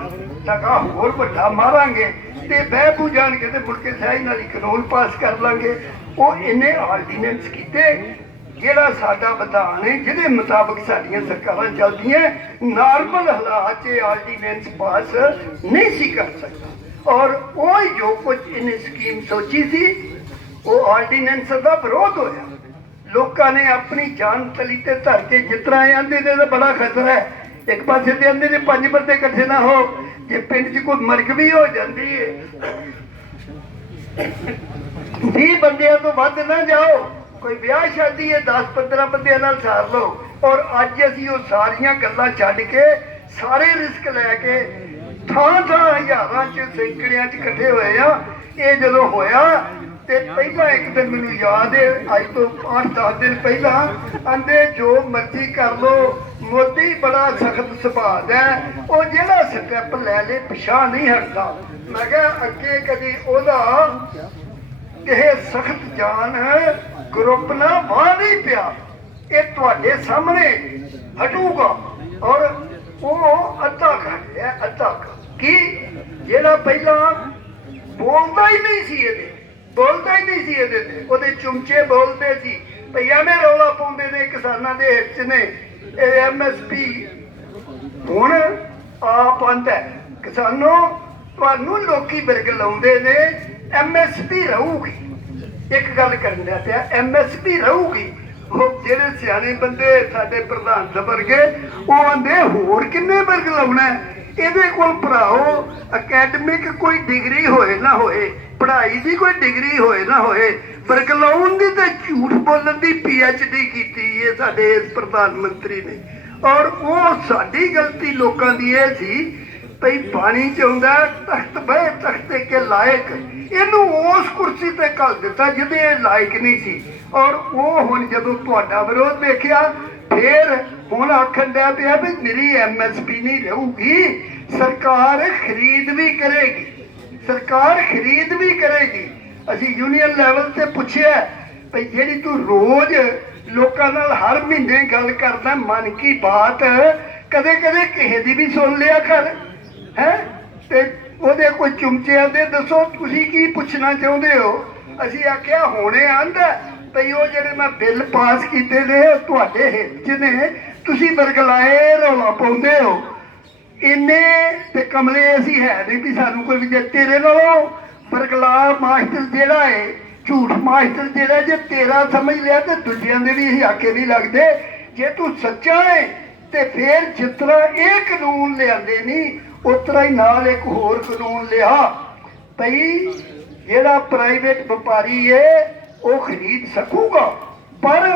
ਟਕਾ ਹੋਰ ਵੱਡਾ ਮਾਰਾਂਗੇ ਤੇ ਬਹਿ ਬੂ ਜਾਣਗੇ ਤੇ ਮੁੜ ਕੇ ਸਹੀ ਨਾਲ ਹੀ ਕਾਨੂੰਨ ਪਾਸ ਕਰ ਲਾਂਗੇ। ਉਹ ਇਹਨੇ ਆਰਡੀਨੈਂਸ ਕੀਤੇ ਜਿਹੜਾ ਸਾਡਾ ਵਿਧਾਨ ਹੈ ਜਿਹਦੇ ਮੁਤਾਬਕ ਸਾਡੀਆਂ ਸਰਕਾਰਾਂ ਚੱਲਦੀਆਂ, ਨਾਰਮਲ ਹਾਲਾਤ 'ਚ ਆਰਡੀਨੈਂਸ ਪਾਸ ਨਹੀਂ ਸੀ ਕਰ ਸਕਦਾ। ਔਰ ਉਹ ਜੋ ਕੁਝ ਇਹਨੇ ਸਕੀਮ ਸੋਚੀ ਸੀ ਉਹ ਆਰਡੀਨੈਂਸ ਦਾ ਵਿਰੋਧ ਹੋਇਆ। ਲੋਕਾਂ ਨੇ ਆਪਣੀ ਜਾਨ ਤਲੀ ਤੇ ਧਰ ਕੇ ਜਿਸ ਤਰ੍ਹਾਂ ਆਂਦੇ ਨੇ ਤਾਂ ਬੜਾ ਖਤਰਾ ਹੈ। ਇੱਕ ਪਾਸੇ ਤੇ ਆਂਦੇ ਨੇ 5 ਬੰਦੇ ਇਕੱਠੇ ਨਾ ਹੋ, ਜੇ ਪਿੰਡ 'ਚ ਕੋਈ ਮਰਗ ਵੀ ਹੋ ਜਾਂਦੀ ਹੈ 20 ਬੰਦਿਆਂ ਤੋਂ ਵੱਧ ਨਾ ਜਾਓ। ਕੋਈ ਵਿਆਹ ਸ਼ਾਦੀ ਹੈ 10-15 ਬੰਦਿਆਂ ਨਾਲ ਸਾਰ ਲਓ। ਔਰ ਅੱਜ ਅਸੀਂ ਉਹ ਸਾਰੀਆਂ ਗੱਲਾਂ ਛੱਡ ਕੇ ਸਾਰੇ ਰਿਸਕ ਲੈ ਕੇ ਥਾਂ ਹਜ਼ਾਰਾਂ 'ਚ ਸੈਂਕੜਿਆਂ 'ਚ ਇਕੱਠੇ ਹੋਏ ਆ। ਇਹ ਜਦੋਂ ਹੋਇਆ ਤੇ ਪਹਿਲਾਂ ਇੱਕ ਦਿਨ ਮੈਨੂੰ ਯਾਦ ਹੈ, ਅੱਜ ਤੋਂ 8-10 ਦਿਨ ਪਹਿਲਾਂ ਆਂਦੇ ਜੋ ਮਰਜ਼ੀ ਕਰ ਲੋ, ਮੋਦੀ ਬੜਾ ਸਖਤ ਸੁਭਾਅ ਹੈ, ਉਹ ਜਿਹੜਾ ਸਟੈਪ ਲੈ ਲੇ ਪਿਛਾਂ ਨਹੀਂ ਹਟਦਾ। ਮੈਂ ਕਿਹਾ ਅੱਗੇ ਕਦੀ ਉਹਦਾ ਕਿਸੇ ਸਖਤ ਜਾਨ ਗਰੁੱਪ ਨਾ ਵਾਹ ਨਹੀਂ ਪਿਆ, ਇਹ ਤੁਹਾਡੇ ਸਾਹਮਣੇ ਹਟੂਗਾ। ਔਰ ਉਹ ਅੱਧਾ ਕਰ ਲਿਆ, ਅੱਧਾ ਕੀ ਜਿਹੜਾ ਪਹਿਲਾਂ ਬੋਲਦਾ ਹੀ ਨਹੀਂ ਸੀ ਇਹਦੇ ਤੇ, ਉਹਦੇ ਚੁੰਚੇ ਬੋਲਦੇ ਸੀ ਭਈਆ ਨੇ ਰੌਲਾ ਪਾਉਂਦੇ ਨੇ ਕਿਸਾਨਾਂ ਦੇ ਹਿੱਤ 'ਚ ਨੇ ਇਹ MSP। ਹੁਣ ਆਪ ਆਂਦਾ ਕਿਸਾਨੋਂ ਤੁਹਾਨੂੰ ਲੋਕੀ ਬਿਰਗ ਲਾਉਂਦੇ ਨੇ MSP ਰਹੂਗੀ। ਇੱਕ ਗੱਲ ਕਰਨ ਦਾ ਪਿਆ MSP ਰਹੂਗੀ। ਉਹ ਜਿਹੜੇ ਸਿਆਣੇ ਬੰਦੇ ਸਾਡੇ ਪ੍ਰਧਾਨ ਸਾਹਿਬ ਵਰਗੇ ਉਹ ਆਂਦੇ ਹੋਰ ਕਿੰਨੇ ਬਿਰਗ ਲਾਉਣਾ, ਇਹਦੇ ਕੋਲ ਭਰਾਓ ਅਕੈਡਮਿਕ ਕੋਈ ਡਿਗਰੀ ਹੋਏ ਨਾ ਹੋਏ, ਪੜ੍ਹਾਈ ਦੀ ਕੋਈ ਡਿਗਰੀ ਹੋਏ ਨਾ ਹੋਏ, ਬਿਰਗ ਲਾਉਣ ਦੀ ਤੇ ਝੂਠ ਬੋਲਣ ਦੀ PhD ਕੀਤੀ ਹੈ ਸਾਡੇ ਇਸ ਪ੍ਰਧਾਨ ਮੰਤਰੀ ਨੇ। ਔਰ ਉਹ ਸਾਡੀ ਗਲਤੀ ਲੋਕਾਂ ਦੀ ਇਹ ਸੀ ਭਈ ਪਾਣੀ ਚ ਆਉਂਦਾ ਤਖਤ ਬਹਿ ਤਖਤੇ ਕੇ ਲਾਇਕ, ਇਹਨੂੰ ਉਸ ਕੁਰਸੀ ਤੇ ਘੱਲ ਦਿੱਤਾ ਜਿਹਦੇ ਇਹ ਲਾਇਕ ਨਹੀਂ ਸੀ। ਔਰ ਉਹ ਹੁਣ ਜਦੋਂ ਤੁਹਾਡਾ ਵਿਰੋਧ ਵੇਖਿਆ ਫੇਰ ਹੁਣ ਆਖਣ ਡਿਆ ਪਿਆ ਵੀ ਮੇਰੀ MSP ਨਹੀਂ ਰਹੂਗੀ, ਸਰਕਾਰ ਖਰੀਦ ਵੀ ਕਰੇਗੀ। ਅਸੀਂ ਯੂਨੀਅਨ ਲੈਵਲ ਤੇ ਪੁੱਛਿਆ ਭਈ ਜਿਹੜੀ ਤੂੰ ਰੋਜ਼ ਲੋਕਾਂ ਨਾਲ ਹਰ ਮਹੀਨੇ ਗੱਲ ਕਰਦਾ ਮਨ ਕੀ ਬਾਤ, ਕਦੇ ਕਦੇ ਕਿਸੇ ਦੀ ਵੀ ਸੁਣ ਲਿਆ ਕਰ ਹੈ। ਤੇ ਉਹਦੇ ਕੋਈ ਚੁੰਮਚਿਆਂ ਦੇ ਦੱਸੋ ਤੁਸੀਂ ਕੀ ਪੁੱਛਣਾ ਚਾਹੁੰਦੇ ਹੋ। ਅਸੀਂ ਆਖਿਆ ਹੁਣੇ ਆਂਦਾ ਭਈ ਉਹ ਜਿਹੜੇ ਮੈਂ ਬਿੱਲ ਪਾਸ ਕੀਤੇ ਨੇ ਤੁਹਾਡੇ ਹਿੱਤ 'ਚ ਨੇ, ਤੁਸੀਂ ਬਰਗਲਾਏ ਰੌਲਾ ਪਾਉਂਦੇ ਹੋ। ਇੰਨੇ ਤੇ ਕਮਲੇ ਅਸੀਂ ਹੈ ਨਹੀਂ ਵੀ ਸਾਨੂੰ ਕੋਈ ਵੀ ਤੇਰੇ ਨਾਲੋਂ ਬਰਗਲਾ ਮਾਸਟਰ ਜਿਹੜਾ ਹੈ, ਝੂਠ ਮਾਸਟਰ ਜਿਹੜਾ, ਜੇ ਤੇਰਾ ਸਮਝ ਲਿਆ ਤੇ ਦੂਜਿਆਂ ਦੇ ਵੀ ਅਸੀਂ ਆਖੇ ਨਹੀਂ ਲੱਗਦੇ। ਜੇ ਤੂੰ ਸੱਚਾ ਹੈ ਤੇ ਫੇਰ ਜਿਸ ਤਰ੍ਹਾਂ ਇਹ ਕਾਨੂੰਨ ਲਿਆਂਦੇ ਨਹੀਂ ਉਸ ਤਰ੍ਹਾਂ ਹੀ ਨਾਲ ਇੱਕ ਹੋਰ ਕਾਨੂੰਨ ਲਿਆ ਭਈ ਜਿਹੜਾ ਪ੍ਰਾਈਵੇਟ ਵਪਾਰੀ ਹੈ ਉਹ ਖਰੀਦ ਸਕੂਗਾ, ਪਰ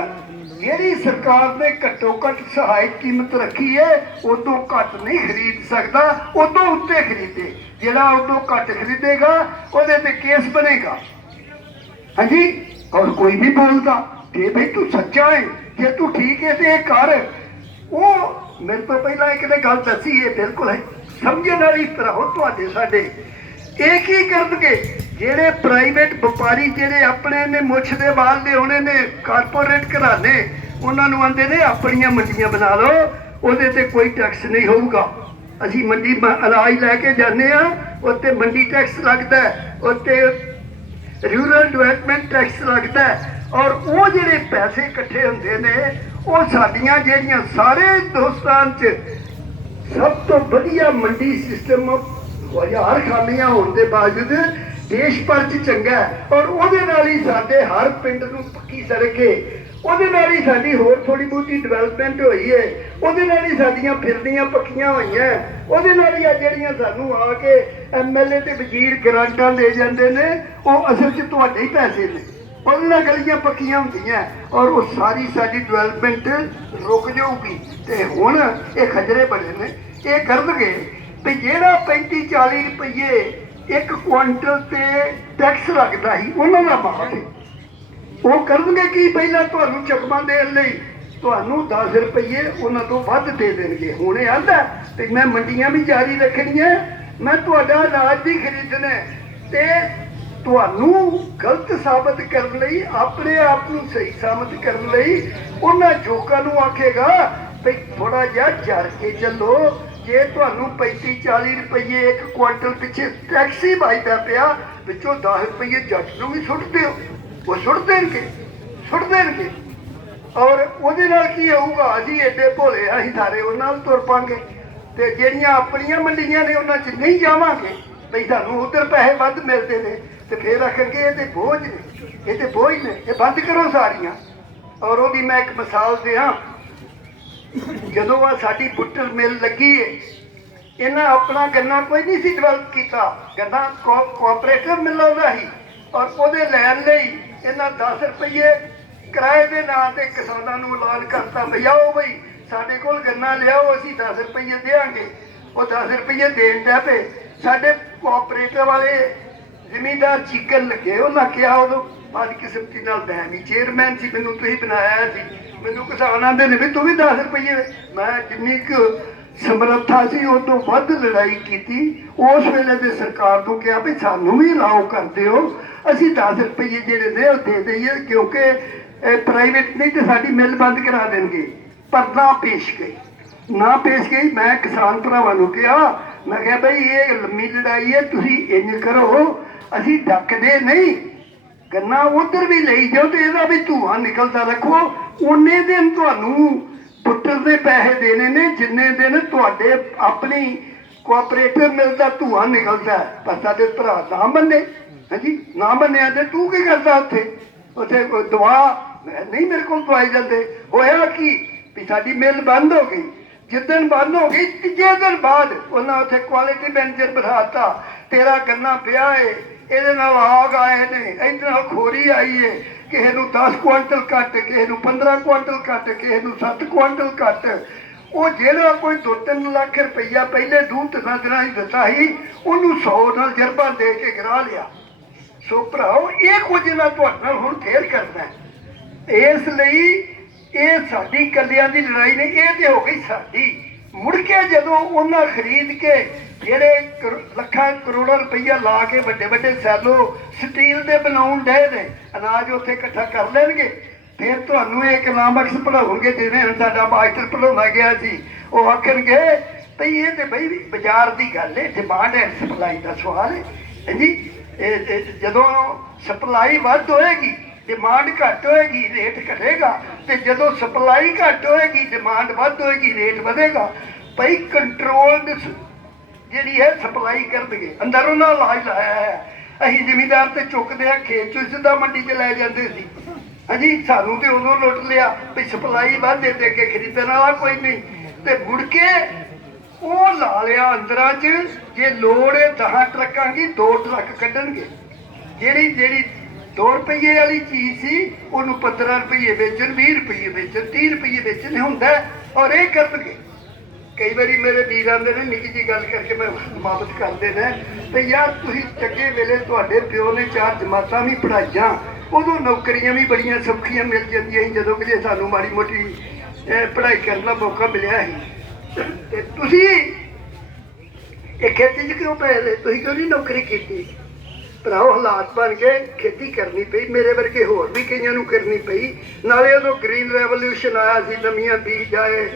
ਜਿਹੜੀ ਸਰਕਾਰ ਨੇ ਘੱਟੋ ਘੱਟ ਸਹਾਇਕ ਕੀਮਤ ਰੱਖੀ ਹੈ ਉਦੋਂ ਘੱਟ ਨਹੀਂ ਖਰੀਦ ਸਕਦਾ, ਉਦੋਂ ਉੱਤੇ ਖਰੀਦੇ। ਜਿਹੜਾ ਉਦੋਂ ਘੱਟ ਖਰੀਦੇਗਾ ਉਹਦੇ ਤੇ ਕੇਸ ਬਣੇਗਾ। ਹਾਂਜੀ, ਔਰ ਕੋਈ ਨਹੀਂ ਬੋਲਦਾ। ਜੇ ਵੀ ਤੂੰ ਸੱਚਾ ਹੈ, ਜੇ ਤੂੰ ਠੀਕ ਹੈ ਤੇ ਇਹ ਕਰ। ਉਹ ਮੇਰੇ ਤੋਂ ਪਹਿਲਾਂ ਇੱਕ ਨੇ ਗੱਲ ਦੱਸੀ, ਇਹ ਬਿਲਕੁਲ ਹੈ ਸਮਝਣ ਵਾਲੀ ਭਰਾਓ ਤੁਹਾਡੇ ਸਾਡੇ। ਇਹ ਕੀ ਕਰਨਗੇ ਜਿਹੜੇ ਪ੍ਰਾਈਵੇਟ ਵਪਾਰੀ, ਜਿਹੜੇ ਆਪਣੇ ਨੇ ਮੁੱਛ ਦੇ ਵਾਲ ਲਿਆਉਣੇ ਨੇ, ਕਾਰਪੋਰੇਟ ਘਰਾਣੇ, ਉਹਨਾਂ ਨੂੰ ਆਂਦੇ ਨੇ ਆਪਣੀਆਂ ਮੰਡੀਆਂ ਬਣਾ ਲਓ, ਉਹਦੇ ਤੇ ਕੋਈ ਟੈਕਸ ਨਹੀਂ ਹੋਊਗਾ। ਅਸੀਂ ਮੰਡੀ ਅਨਾਜ ਲੈ ਕੇ ਜਾਂਦੇ ਆ, ਉੱਤੇ ਮੰਡੀ ਟੈਕਸ ਲੱਗਦਾ, ਉੱਤੇ ਰੂਰਲ ਡਿਵੈਲਪਮੈਂਟ ਟੈਕਸ ਲੱਗਦਾ, ਔਰ ਉਹ ਜਿਹੜੇ ਪੈਸੇ ਇਕੱਠੇ ਹੁੰਦੇ ਨੇ ਉਹ ਸਾਡੀਆਂ ਜਿਹੜੀਆਂ ਸਾਰੇ ਹਿੰਦੁਸਤਾਨ 'ਚ ਸਭ ਤੋਂ ਵਧੀਆ ਮੰਡੀ ਸਿਸਟਮ, ਹਜ਼ਾਰ ਖਾਮੀਆਂ ਹੋਣ ਦੇ ਬਾਵਜੂਦ ਦੇਸ਼ ਭਰ 'ਚ ਚੰਗਾ ਹੈ। ਔਰ ਉਹਦੇ ਨਾਲ ਹੀ ਸਾਡੇ ਹਰ ਪਿੰਡ ਨੂੰ ਪੱਕੀ ਸੜਕ ਹੈ, ਉਹਦੇ ਨਾਲ ਹੀ ਸਾਡੀ ਹੋਰ ਥੋੜੀ ਬਹੁਤੀ ਡਿਵੈਲਪਮੈਂਟ ਹੋਈ ਹੈ, ਉਹਦੇ ਨਾਲ ਹੀ ਸਾਡੀਆਂ ਫਿਰਦੀਆਂ ਪੱਕੀਆਂ ਹੋਈਆਂ, ਉਹਦੇ ਨਾਲ ਹੀ ਆ ਜਿਹੜੀਆਂ ਸਾਨੂੰ ਆ ਕੇ ਐਮਐਲਏ ਤੇ ਵਜ਼ੀਰ ਗਰਾਂਟਾਂ ਦੇ ਜਾਂਦੇ ਨੇ, ਉਹ ਅਸਲ 'ਚ ਤੁਹਾਡੇ ਹੀ ਪੈਸੇ ਨੇ, ਉਹਦੇ ਨਾਲ ਗਲੀਆਂ ਪੱਕੀਆਂ ਹੁੰਦੀਆਂ, ਔਰ ਉਹ ਸਾਰੀ ਸਾਡੀ ਡਿਵੈਲਪਮੈਂਟ ਰੁਕ ਜਾਊਗੀ। ਤੇ ਹੁਣ ਇਹ ਖਜਰੇ ਬਣੇ ਨੇ, ਇਹ ਕਰਨਗੇ ਵੀ ਜਿਹੜਾ 35-40 ਰੁਪਏ ਇੱਕ ਕੁਆਂਟਲ ਤੇ ਟੈਕਸ ਲੱਗਦਾ ਸੀ ਉਹਨਾਂ ਦਾ ਮਾਫ ਹੈ। ਉਹ ਕਰਨਗੇ ਕੀ, ਪਹਿਲਾਂ ਤੁਹਾਨੂੰ ਚਕਮਾ ਦੇਣ ਲਈ ਤੁਹਾਨੂੰ 10 ਰੁਪਏ ਉਹਨਾਂ ਤੋਂ ਵੱਧ ਦੇ ਦੇਣਗੇ। ਹੁਣ ਇਹ ਆਂਦਾ ਤੇ ਮੈਂ ਮੰਡੀਆਂ ਵੀ ਜਾਰੀ ਰੱਖਣੀਆਂ, ਮੈਂ ਤੁਹਾਡਾ ਅਨਾਜ ਵੀ ਖਰੀਦਣਾ, ਤੇ ਤੁਹਾਨੂੰ ਗਲਤ ਸਾਬਤ ਕਰਨ ਲਈ, ਆਪਣੇ ਆਪ ਨੂੰ ਸਹੀ ਸਾਬਤ ਕਰਨ ਲਈ ਉਹਨਾਂ ਲੋਕਾਂ ਨੂੰ ਆਖੇਗਾ ਵੀ ਥੋੜਾ ਜਿਹਾ ਜਰ ਕੇ ਚੱਲੋ। ਜੇ ਤੁਹਾਨੂੰ 35-40 ਰੁਪਏ ਇੱਕ ਕੁਆਂਟਲ ਪਿੱਛੇ ਟੈਕਸ ਹੀ ਵੱਜਦਾ ਪਿਆ, ਵਿੱਚੋਂ 10 ਰੁਪਏ ਜੱਟ ਨੂੰ ਵੀ ਸੁੱਟ ਦਿਓ, ਉਹ ਸੁੱਟ ਦੇਣਗੇ। ਔਰ ਉਹਦੇ ਨਾਲ ਕੀ ਹੋਊਗਾ, ਅਸੀਂ ਐਡੇ ਭੋਲੇ ਅਸੀਂ ਸਾਰੇ ਉਹਨਾਂ ਨਾਲ ਤੁਰ ਪਾਂਗੇ, ਤੇ ਜਿਹੜੀਆਂ ਆਪਣੀਆਂ ਮੰਡੀਆਂ ਨੇ ਉਹਨਾਂ 'ਚ ਨਹੀਂ ਜਾਵਾਂਗੇ, ਬਈ ਸਾਨੂੰ ਉੱਧਰ ਪੈਸੇ ਵੱਧ ਮਿਲਦੇ ਨੇ, ਤੇ ਫਿਰ ਆਖਣਗੇ ਇਹ ਤੇ ਬੋਝ ਨੇ, ਇਹ ਤੇ ਬੋਝ ਨੇ, ਇਹ ਬੰਦ ਕਰੋ ਸਾਰੀਆਂ। ਔਰ ਉਹਦੀ ਮੈਂ ਇੱਕ ਮਿਸਾਲ ਦਿਆਂ, ਜਦੋਂ ਆ ਸਾਡੀ ਬੁੱਟਰ ਮਿਲ ਲੱਗੀ ਏ, ਇਹਨਾਂ ਆਪਣਾ ਗੰਨਾ ਕੋਈ ਨਹੀਂ ਸੀ ਡਿਵੈਲਪ ਕੀਤਾ, ਗੰਨਾ ਕੋਆਪਰੇਟਿਵ ਮਿਲਾਂ ਦਾ ਹੀ, ਔਰ ਉਹਦੇ ਲੈਣ ਲਈ ਇਹਨਾਂ 10 ਰੁਪਏ ਕਿਰਾਏ ਦੇ ਨਾਂ ਤੇ ਕਿਸਾਨਾਂ ਨੂੰ ਐਲਾਨ ਕਰਤਾ, ਬਈ ਆਓ ਬਈ ਸਾਡੇ ਕੋਲ ਗੰਨਾ ਲਿਆਓ, ਅਸੀਂ 10 ਰੁਪਏ ਦੇਵਾਂਗੇ। ਉਹ 10 ਰੁਪਏ ਦੇਣ ਦਾ ਪਏ, ਸਾਡੇ ਕੋਆਪਰੇਟਿਵ ਵਾਲੇ ਜ਼ਿਮੀਂਦਾਰ ਚੀਕਣ ਲੱਗੇ। ਉਹਨਾਂ ਕਿਹਾ ਉਦੋਂ ਬਦਕਿਸਮਤੀ ਨਾਲ ਮੈਂ ਵੀ ਚੇਅਰਮੈਨ ਸੀ, ਮੈਨੂੰ ਤੁਸੀਂ ਬਣਾਇਆ ਸੀ, ਮੈਨੂੰ ਕਿਸਾਨਾਂ ਦੇ ਨੇ ਵੀ ਤੂੰ ਵੀ 10 ਰੁਪਏ। ਮੈਂ ਜਿੰਨੀ ਕੁ ਸਮਰੱਥਾ ਸੀ ਉਹ ਤੋਂ ਵੱਧ ਲੜਾਈ ਕੀਤੀ। ਉਸ ਵੇਲੇ ਦੇ ਸਰਕਾਰ ਨੂੰ ਕਿਹਾ ਵੀ ਸਾਨੂੰ ਵੀ ਅਲਾਓ ਕਰ ਦਿਓ, ਅਸੀਂ 10 ਰੁਪਏ ਜਿਹੜੇ ਨੇ ਉਹ ਦੇ ਦਈਏ, ਕਿਉਂਕਿ ਪ੍ਰਾਈਵੇਟ ਨਹੀਂ ਤੇ ਸਾਡੀ ਮਿਲ ਬੰਦ ਕਰਾ ਦੇਣਗੇ। ਪਰ ਨਾ ਪੇਸ਼ ਗਈ। ਮੈਂ ਕਿਸਾਨ ਭਰਾਵਾਂ ਨੂੰ ਕਿਹਾ, ਮੈਂ ਕਿਹਾ ਬਈ ਇਹ ਲੰਮੀ ਲੜਾਈ ਹੈ, ਤੁਸੀਂ ਇੰਜ ਕਰੋ, ਅਸੀਂ ਡੱਕਦੇ ਨਹੀਂ, ਗੰਨਾ ਉਧਰ ਵੀ ਲਈ ਜਾਓ ਤੇ ਇਹਦਾ ਵੀ ਧੂਆਂ ਨਿਕਲਦਾ ਰੱਖੋ। ਉਨੇ ਦਿਨ ਤੁਹਾਨੂੰ ਬੁੱਟਰ ਦੇ ਪੈਸੇ ਦੇਣੇ ਨੇ ਜਿੰਨੇ ਦਿਨ ਤੁਹਾਡੇ ਆਪਣੀ ਕੋਆਪਰੇਟਿਵ ਮਿਲ ਦਾ ਧੂਆਂ ਨਿਕਲਦਾ। ਪਰ ਸਾਡੇ ਭਰਾ ਨਾ ਮੰਨੇ, ਹਾਂਜੀ ਨਾ ਮੰਨਿਆ ਤੇ ਤੂੰ ਕੀ ਕਰਦਾ ਉੱਥੇ ਦਵਾ ਨਹੀਂ ਮੇਰੇ ਕੋਲ ਦਵਾਈ ਜਾਂਦੇ। ਹੋਇਆ ਕੀ ਵੀ ਸਾਡੀ ਮਿਲ ਬੰਦ ਹੋ ਗਈ। ਜਿੱਦਣ ਬੰਦ ਹੋ ਗਈ ਤੀਜੇ ਦਿਨ ਬਾਅਦ ਉਹਨਾਂ ਉੱਥੇ ਕੁਆਲਿਟੀ ਮੈਨੇਜਰ ਬਿਠਾਤਾ, ਤੇਰਾ ਗੰਨਾ ਪਿਆ ਏ, ਇਹਦੇ ਨਾਲ ਆਗ ਆਏ ਨੇ, ਇਹਦੇ ਨਾਲ ਖੋਰੀ ਆਈ ਏ, ਕਿਸੇ ਨੂੰ 10 ਕੁਆਂਟਲ ਘੱਟ, ਕਿਸੇ ਨੂੰ 15 ਕੁਆਂਟਲ ਘੱਟ, ਕਿਸੇ ਨੂੰ 7 ਕੁਆਂਟਲ ਘੱਟ। ਉਹ ਜਿਹੜਾ ਕੋਈ 2-3 ਲੱਖ ਰੁਪਈਆ ਪਹਿਲੇ 2-3 ਦਿਨਾਂ ਹੀ ਦਿੱਤਾ ਸੀ, ਉਹਨੂੰ 100 ਨਾਲ ਜਰਬਾ ਦੇ ਕੇ ਗਿਰਾ ਲਿਆ। ਸੋ ਭਰਾਓ ਇਹ ਕੁਝ ਨਾ ਤੁਹਾਡੇ ਨਾਲ ਹੁਣ ਫੇਰ ਕਰਨਾ। ਇਸ ਲਈ ਇਹ ਸਾਡੀ ਕੱਲਿਆਂ ਦੀ ਲੜਾਈ ਨਹੀਂ, ਇਹ ਤੇ ਹੋ ਗਈ ਸਾਡੀ। ਮੁੜ ਕੇ ਜਦੋਂ ਉਹਨਾਂ ਖਰੀਦ ਕੇ ਜਿਹੜੇ ਲੱਖਾਂ ਕਰੋੜਾਂ ਰੁਪਈਆ ਲਾ ਕੇ ਵੱਡੇ ਵੱਡੇ ਸੈਲੋ ਸਟੀਲ ਦੇ ਬਣਾਉਣ ਡਏ ਨੇ, ਅਨਾਜ ਉੱਥੇ ਇਕੱਠਾ ਕਰ ਲੈਣਗੇ, ਫਿਰ ਤੁਹਾਨੂੰ ਇਹ ਇਕਨਾਮਿਕਸ ਪੜ੍ਹਾਉਣਗੇ। ਜਿਵੇਂ ਹੁਣ ਸਾਡਾ ਮਾਸਟਰ ਪੜ੍ਹਾਉਂਦਾ ਗਿਆ ਸੀ, ਉਹ ਆਖਣਗੇ ਭਈ ਇਹ ਤੇ ਬਈ ਬਾਜ਼ਾਰ ਦੀ ਗੱਲ ਹੈ, ਡਿਮਾਂਡ ਐਂਡ ਸਪਲਾਈ ਦਾ ਸਵਾਲ ਹੈ ਜੀ। ਜਦੋਂ ਸਪਲਾਈ ਵੱਧ ਹੋਏਗੀ ਡਿਮਾਂਡ ਘੱਟ ਹੋਏਗੀ, ਰੇਟ ਘਟੇਗਾ, ਤੇ ਜਦੋਂ ਸਪਲਾਈ ਘੱਟ ਹੋਏਗੀ ਡਿਮਾਂਡ ਵੱਧ ਹੋਏਗੀ, ਰੇਟ ਵਧੇਗਾ। ਭਈ ਕੰਟਰੋਲਡ ਜਿਹੜੀ ਹੈ ਸਪਲਾਈ ਕਰਨਗੇ। ਅੰਦਰ ਉਹਨਾਂ ਇਲਾਜ ਲਾਇਆ ਹੈ। ਅਸੀਂ ਜ਼ਿਮੀਂਦਾਰ ਤੇ ਚੁੱਕਦੇ ਆ, ਖੇਤ ਚੋਂ ਸਿੱਧਾ ਮੰਡੀ 'ਚ ਲੈ ਜਾਂਦੇ ਸੀ। ਹਾਂਜੀ ਸਾਨੂੰ ਤੇ ਉਦੋਂ ਲੁੱਟ ਲਿਆ ਵੀ ਸਪਲਾਈ ਵੱਧ ਦੇ ਅੱਗੇ ਖਰੀਦਣ ਵਾਲਾ ਕੋਈ ਨਹੀਂ, ਤੇ ਮੁੜ ਕੇ ਉਹ ਲਾ ਲਿਆ ਅੰਦਰਾਂ 'ਚ। ਜੇ ਲੋੜ ਹੈ 10 ਟਰੱਕਾਂ ਦੀ 2 ਟਰੱਕ ਕੱਢਣਗੇ। ਜਿਹੜੀ 2 ਰੁਪਏ ਵਾਲੀ ਚੀਜ਼ ਸੀ ਉਹਨੂੰ 15 ਰੁਪਏ ਵੇਚਣ, 20 ਰੁਪਏ ਵੇਚਣ, 30 ਰੁਪਏ ਵੇਚਣ ਹੁੰਦਾ। ਔਰ ਇਹ ਕਰਨਗੇ। ਕਈ ਵਾਰੀ ਮੇਰੇ ਵੀਰਾਂ ਦੇ ਨੇ ਨਿੱਕੀ ਜਿਹੀ ਗੱਲ ਕਰਕੇ ਮੈਂ ਸਮਾਪਤ ਕਰਦੇ ਨੇ ਤੇ ਯਾਰ ਤੁਸੀਂ ਚੰਗੇ ਵੇਲੇ ਤੁਹਾਡੇ ਪਿਓ ਨੇ 4 ਜਮਾਤਾਂ ਵੀ ਪੜ੍ਹਾਈਆਂ, ਉਦੋਂ ਨੌਕਰੀਆਂ ਵੀ ਬੜੀਆਂ ਸੌਖੀਆਂ ਮਿਲ ਜਾਂਦੀਆਂ ਸੀ ਜਦੋਂ ਕਿ ਸਾਨੂੰ ਮਾੜੀ ਮੋਟੀ ਪੜ੍ਹਾਈ ਕਰਨ ਦਾ ਮੌਕਾ ਮਿਲਿਆ ਸੀ। ਤੇ ਤੁਸੀਂ ਇਹ ਖੇਤੀ 'ਚ ਕਿਉਂ ਪਏ ਨੇ? ਤੁਸੀਂ ਕਿਉਂ ਨਹੀਂ ਨੌਕਰੀ ਕੀਤੀ? ਭਰਾਓ ਹਾਲਾਤ ਬਣ ਕੇ ਖੇਤੀ ਕਰਨੀ ਪਈ, ਮੇਰੇ ਵਰਗੇ ਹੋਰ ਵੀ ਕਈਆਂ ਨੂੰ ਕਰਨੀ ਪਈ। ਨਾਲੇ ਉਦੋਂ ਗ੍ਰੀਨ ਰੈਵੋਲਿਊਸ਼ਨ ਆਇਆ ਸੀ, ਨਵੀਆਂ ਬੀਜ ਆਏ,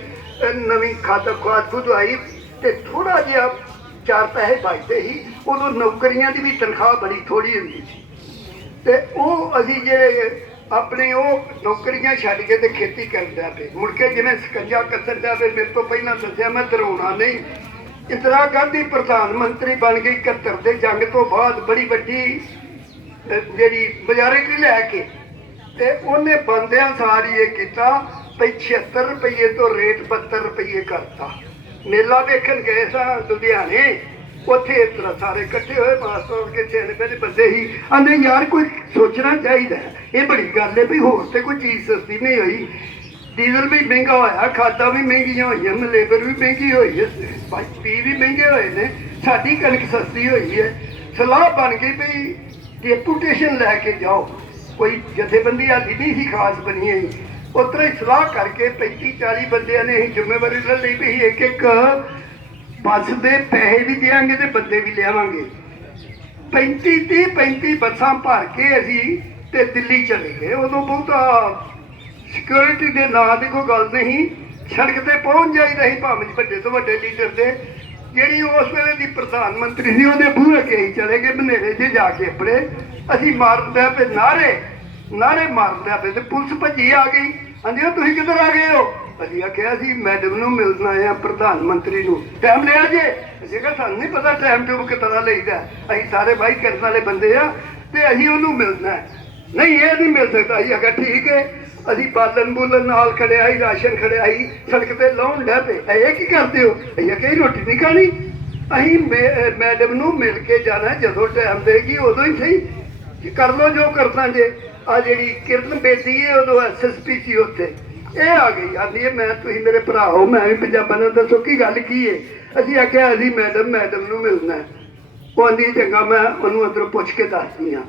ਨਵੀਂ ਖਾਦ ਖੁਦ ਆਈ ਤੇ ਥੋੜਾ ਜਿਹਾ 4 ਪੈਸੇ ਬਚਦੇ ਸੀ। ਉਦੋਂ ਨੌਕਰੀਆਂ ਦੀ ਵੀ ਤਨਖਾਹ ਬੜੀ ਥੋੜੀ ਹੁੰਦੀ ਸੀ ਤੇ ਉਹ ਅਸੀਂ ਜਿਹੜੇ ਆਪਣੇ ਉਹ ਨੌਕਰੀਆਂ ਛੱਡ ਕੇ ਤੇ ਖੇਤੀ ਕਰਦਾ ਪਏ। ਮੁੜ ਕੇ ਜਿਵੇਂ ਸਕੰਜਾ ਕੱਸਦਾ ਪਏ, ਮੇਰੇ ਤੋਂ ਪਹਿਲਾਂ ਦੱਸਿਆ, ਮੈਂ ਧਰੋਣਾ ਨਹੀਂ, ਇੰਦਰਾ ਗਾਂਧੀ ਪ੍ਰਧਾਨ ਮੰਤਰੀ ਬਣ ਗਈ 71 ਦੇ ਜੰਗ ਤੋਂ ਬਾਅਦ, ਬੜੀ ਵੱਡੀ ਜਿਹੜੀ ਮੈਜੋਰਿਟੀ ਲੈ ਕੇ, ਤੇ ਉਹਨੇ ਬੰਦਿਆਂ ਸਾਰੀ ਇਹ ਕੀਤਾ ਭਈ 76 ਰੁਪਏ ਤੋਂ ਰੇਟ 72 ਰੁਪਏ ਕਰਤਾ। ਮੇਲਾ ਵੇਖਣ ਗਏ ਸਾਂ ਲੁਧਿਆਣੇ, ਉੱਥੇ ਇਸ ਤਰ੍ਹਾਂ ਸਾਰੇ ਇਕੱਠੇ ਹੋਏ, ਮਾਸਟਰ ਕੇ ਸਿਆਣੇ ਦੇ ਬੰਦੇ ਹੀ ਆਂਦੇ ਯਾਰ ਕੋਈ ਸੋਚਣਾ ਚਾਹੀਦਾ, ਇਹ ਬੜੀ ਗੱਲ ਹੈ ਵੀ ਹੋਰ ਤੇ ਕੋਈ ਚੀਜ਼ ਸਸਤੀ ਨਹੀਂ ਹੋਈ। ਡੀਜ਼ਲ ਵੀ ਮਹਿੰਗਾ ਹੋਇਆ, ਖਾਦਾਂ ਵੀ ਮਹਿੰਗੀਆਂ ਹੋਈਆਂ, ਲੇਬਰ ਵੀ ਮਹਿੰਗੀ ਹੋਈ ਹੈ, ਪੀ ਵੀ ਮਹਿੰਗੇ ਹੋਏ ਨੇ, ਸਾਡੀ ਕਣਕ ਸਸਤੀ ਹੋਈ ਹੈ। ਸਲਾਹ ਬਣ ਗਈ ਵੀ ਡੈਪੂਟੇਸ਼ਨ ਲੈ ਕੇ ਜਾਓ, ਕੋਈ ਜਥੇਬੰਦੀ ਹਾਲੀ ਨਹੀਂ ਸੀ ਖਾਸ ਬਣੀ ਹੋਈ, ਉਸ ਤਰ੍ਹਾਂ ਹੀ ਸਲਾਹ ਕਰਕੇ 35-40 ਬੰਦਿਆਂ ਨੇ ਅਸੀਂ ਜ਼ਿੰਮੇਵਾਰੀ ਲੈ ਲਈ ਵੀ ਇੱਕ ਬੱਸ ਦੇ ਪੈਸੇ ਵੀ ਦੇਵਾਂਗੇ ਤੇ ਬੰਦੇ ਵੀ ਲਿਆਵਾਂਗੇ। 35 ਬੱਸਾਂ ਭਰ ਕੇ ਅਸੀਂ ਤੇ ਦਿੱਲੀ ਚਲੇ ਗਏ। ਉਦੋਂ ਬਹੁਤਾ ਸਿਕਿਉਰਿਟੀ ਦੇ ਨਾਂ ਦੀ ਕੋਈ ਗੱਲ ਨਹੀਂ, ਸੜਕ ਤੇ ਪਹੁੰਚ ਜਾਈਦਾ ਸੀ ਭਾਵੇਂ ਵੱਡੇ ਤੋਂ ਵੱਡੇ ਲੀਡਰ ਦੇ। ਜਿਹੜੀ ਉਸ ਵੇਲੇ ਦੀ ਪ੍ਰਧਾਨ ਮੰਤਰੀ ਸੀ ਉਹਦੇ ਬੂਹੇ ਕੇ ਹੀ ਚਲੇ ਗਏ ਬਨੇਰੇ 'ਚ ਜਾ ਕੇ ਆਪਣੇ। ਅਸੀਂ ਮਾਰਦੇ ਪਏ ਨਾਰੇ ਮਾਰਦੇ ਪਏ ਤੇ ਪੁਲਿਸ ਭੱਜੀ ਆ ਗਈ। ਹਾਂਜੀ ਤੁਸੀਂ ਕਿੱਧਰ ਆ ਗਏ ਹੋ? ਅਸੀਂ ਆਖਿਆ ਅਸੀਂ ਮੈਡਮ ਨੂੰ ਮਿਲਣ ਆਏ ਆ, ਪ੍ਰਧਾਨ ਮੰਤਰੀ ਨੂੰ। ਟਾਈਮ ਲਿਆ ਜੇ? ਅਸੀਂ ਕਿਹਾ ਸਾਨੂੰ ਨਹੀਂ ਪਤਾ ਟਾਈਮ ਟਿਊਬ ਕਿੱਦਾਂ ਲਈਦਾ, ਅਸੀਂ ਸਾਰੇ ਬਾਈ ਕਰਨ ਵਾਲੇ ਬੰਦੇ ਆ ਤੇ ਅਸੀਂ ਉਹਨੂੰ ਮਿਲਣਾ। ਨਹੀਂ ਇਹ ਨਹੀਂ ਮਿਲ ਸਕਦਾ। ਅਸੀਂ ਆਖਿਆ ਠੀਕ ਹੈ। ਅਸੀਂ ਬਾਲਣ ਬੂਲਣ ਨਾਲ ਖੜਿਆ ਸੀ, ਰਾਸ਼ਨ ਖੜਿਆ ਸੀ, ਸੜਕ ਤੇ ਲਾਉਣ ਡੈ ਪਏ। ਇਹ ਕੀ ਕਰਦੇ ਹੋ? ਅਸੀਂ ਆਖਿਆ ਰੋਟੀ ਨਹੀਂ ਖਾਣੀ, ਅਸੀਂ ਮੈਡਮ ਨੂੰ ਮਿਲ ਕੇ ਜਾਣਾ, ਜਦੋਂ ਟਾਈਮ ਦੇਗੀ ਉਦੋਂ ਹੀ ਸਹੀ, ਕਰ ਲਓ ਜੋ ਕਰਨਾ ਜੇ। ਆ ਜਿਹੜੀ ਕਿਰਨ ਬੇਦੀ ਹੈ ਉਦੋਂ SSP ਸੀ ਉੱਥੇ, ਇਹ ਆ ਗਈ ਆਂਦੀ ਹੈ ਮੈਂ ਤੁਸੀਂ ਮੇਰੇ ਭਰਾ ਹੋ, ਮੈਂ ਵੀ ਪੰਜਾਬਣ ਨੂੰ, ਦੱਸੋ ਕੀ ਗੱਲ ਕੀ ਹੈ? ਅਸੀਂ ਆਖਿਆ ਅਸੀਂ ਮੈਡਮ ਨੂੰ ਮਿਲਣਾ। ਉਹ ਆਂਦੀ ਚੰਗਾ ਮੈਂ ਉਹਨੂੰ ਅੰਦਰੋਂ ਪੁੱਛ ਕੇ ਦੱਸਦੀ ਹਾਂ।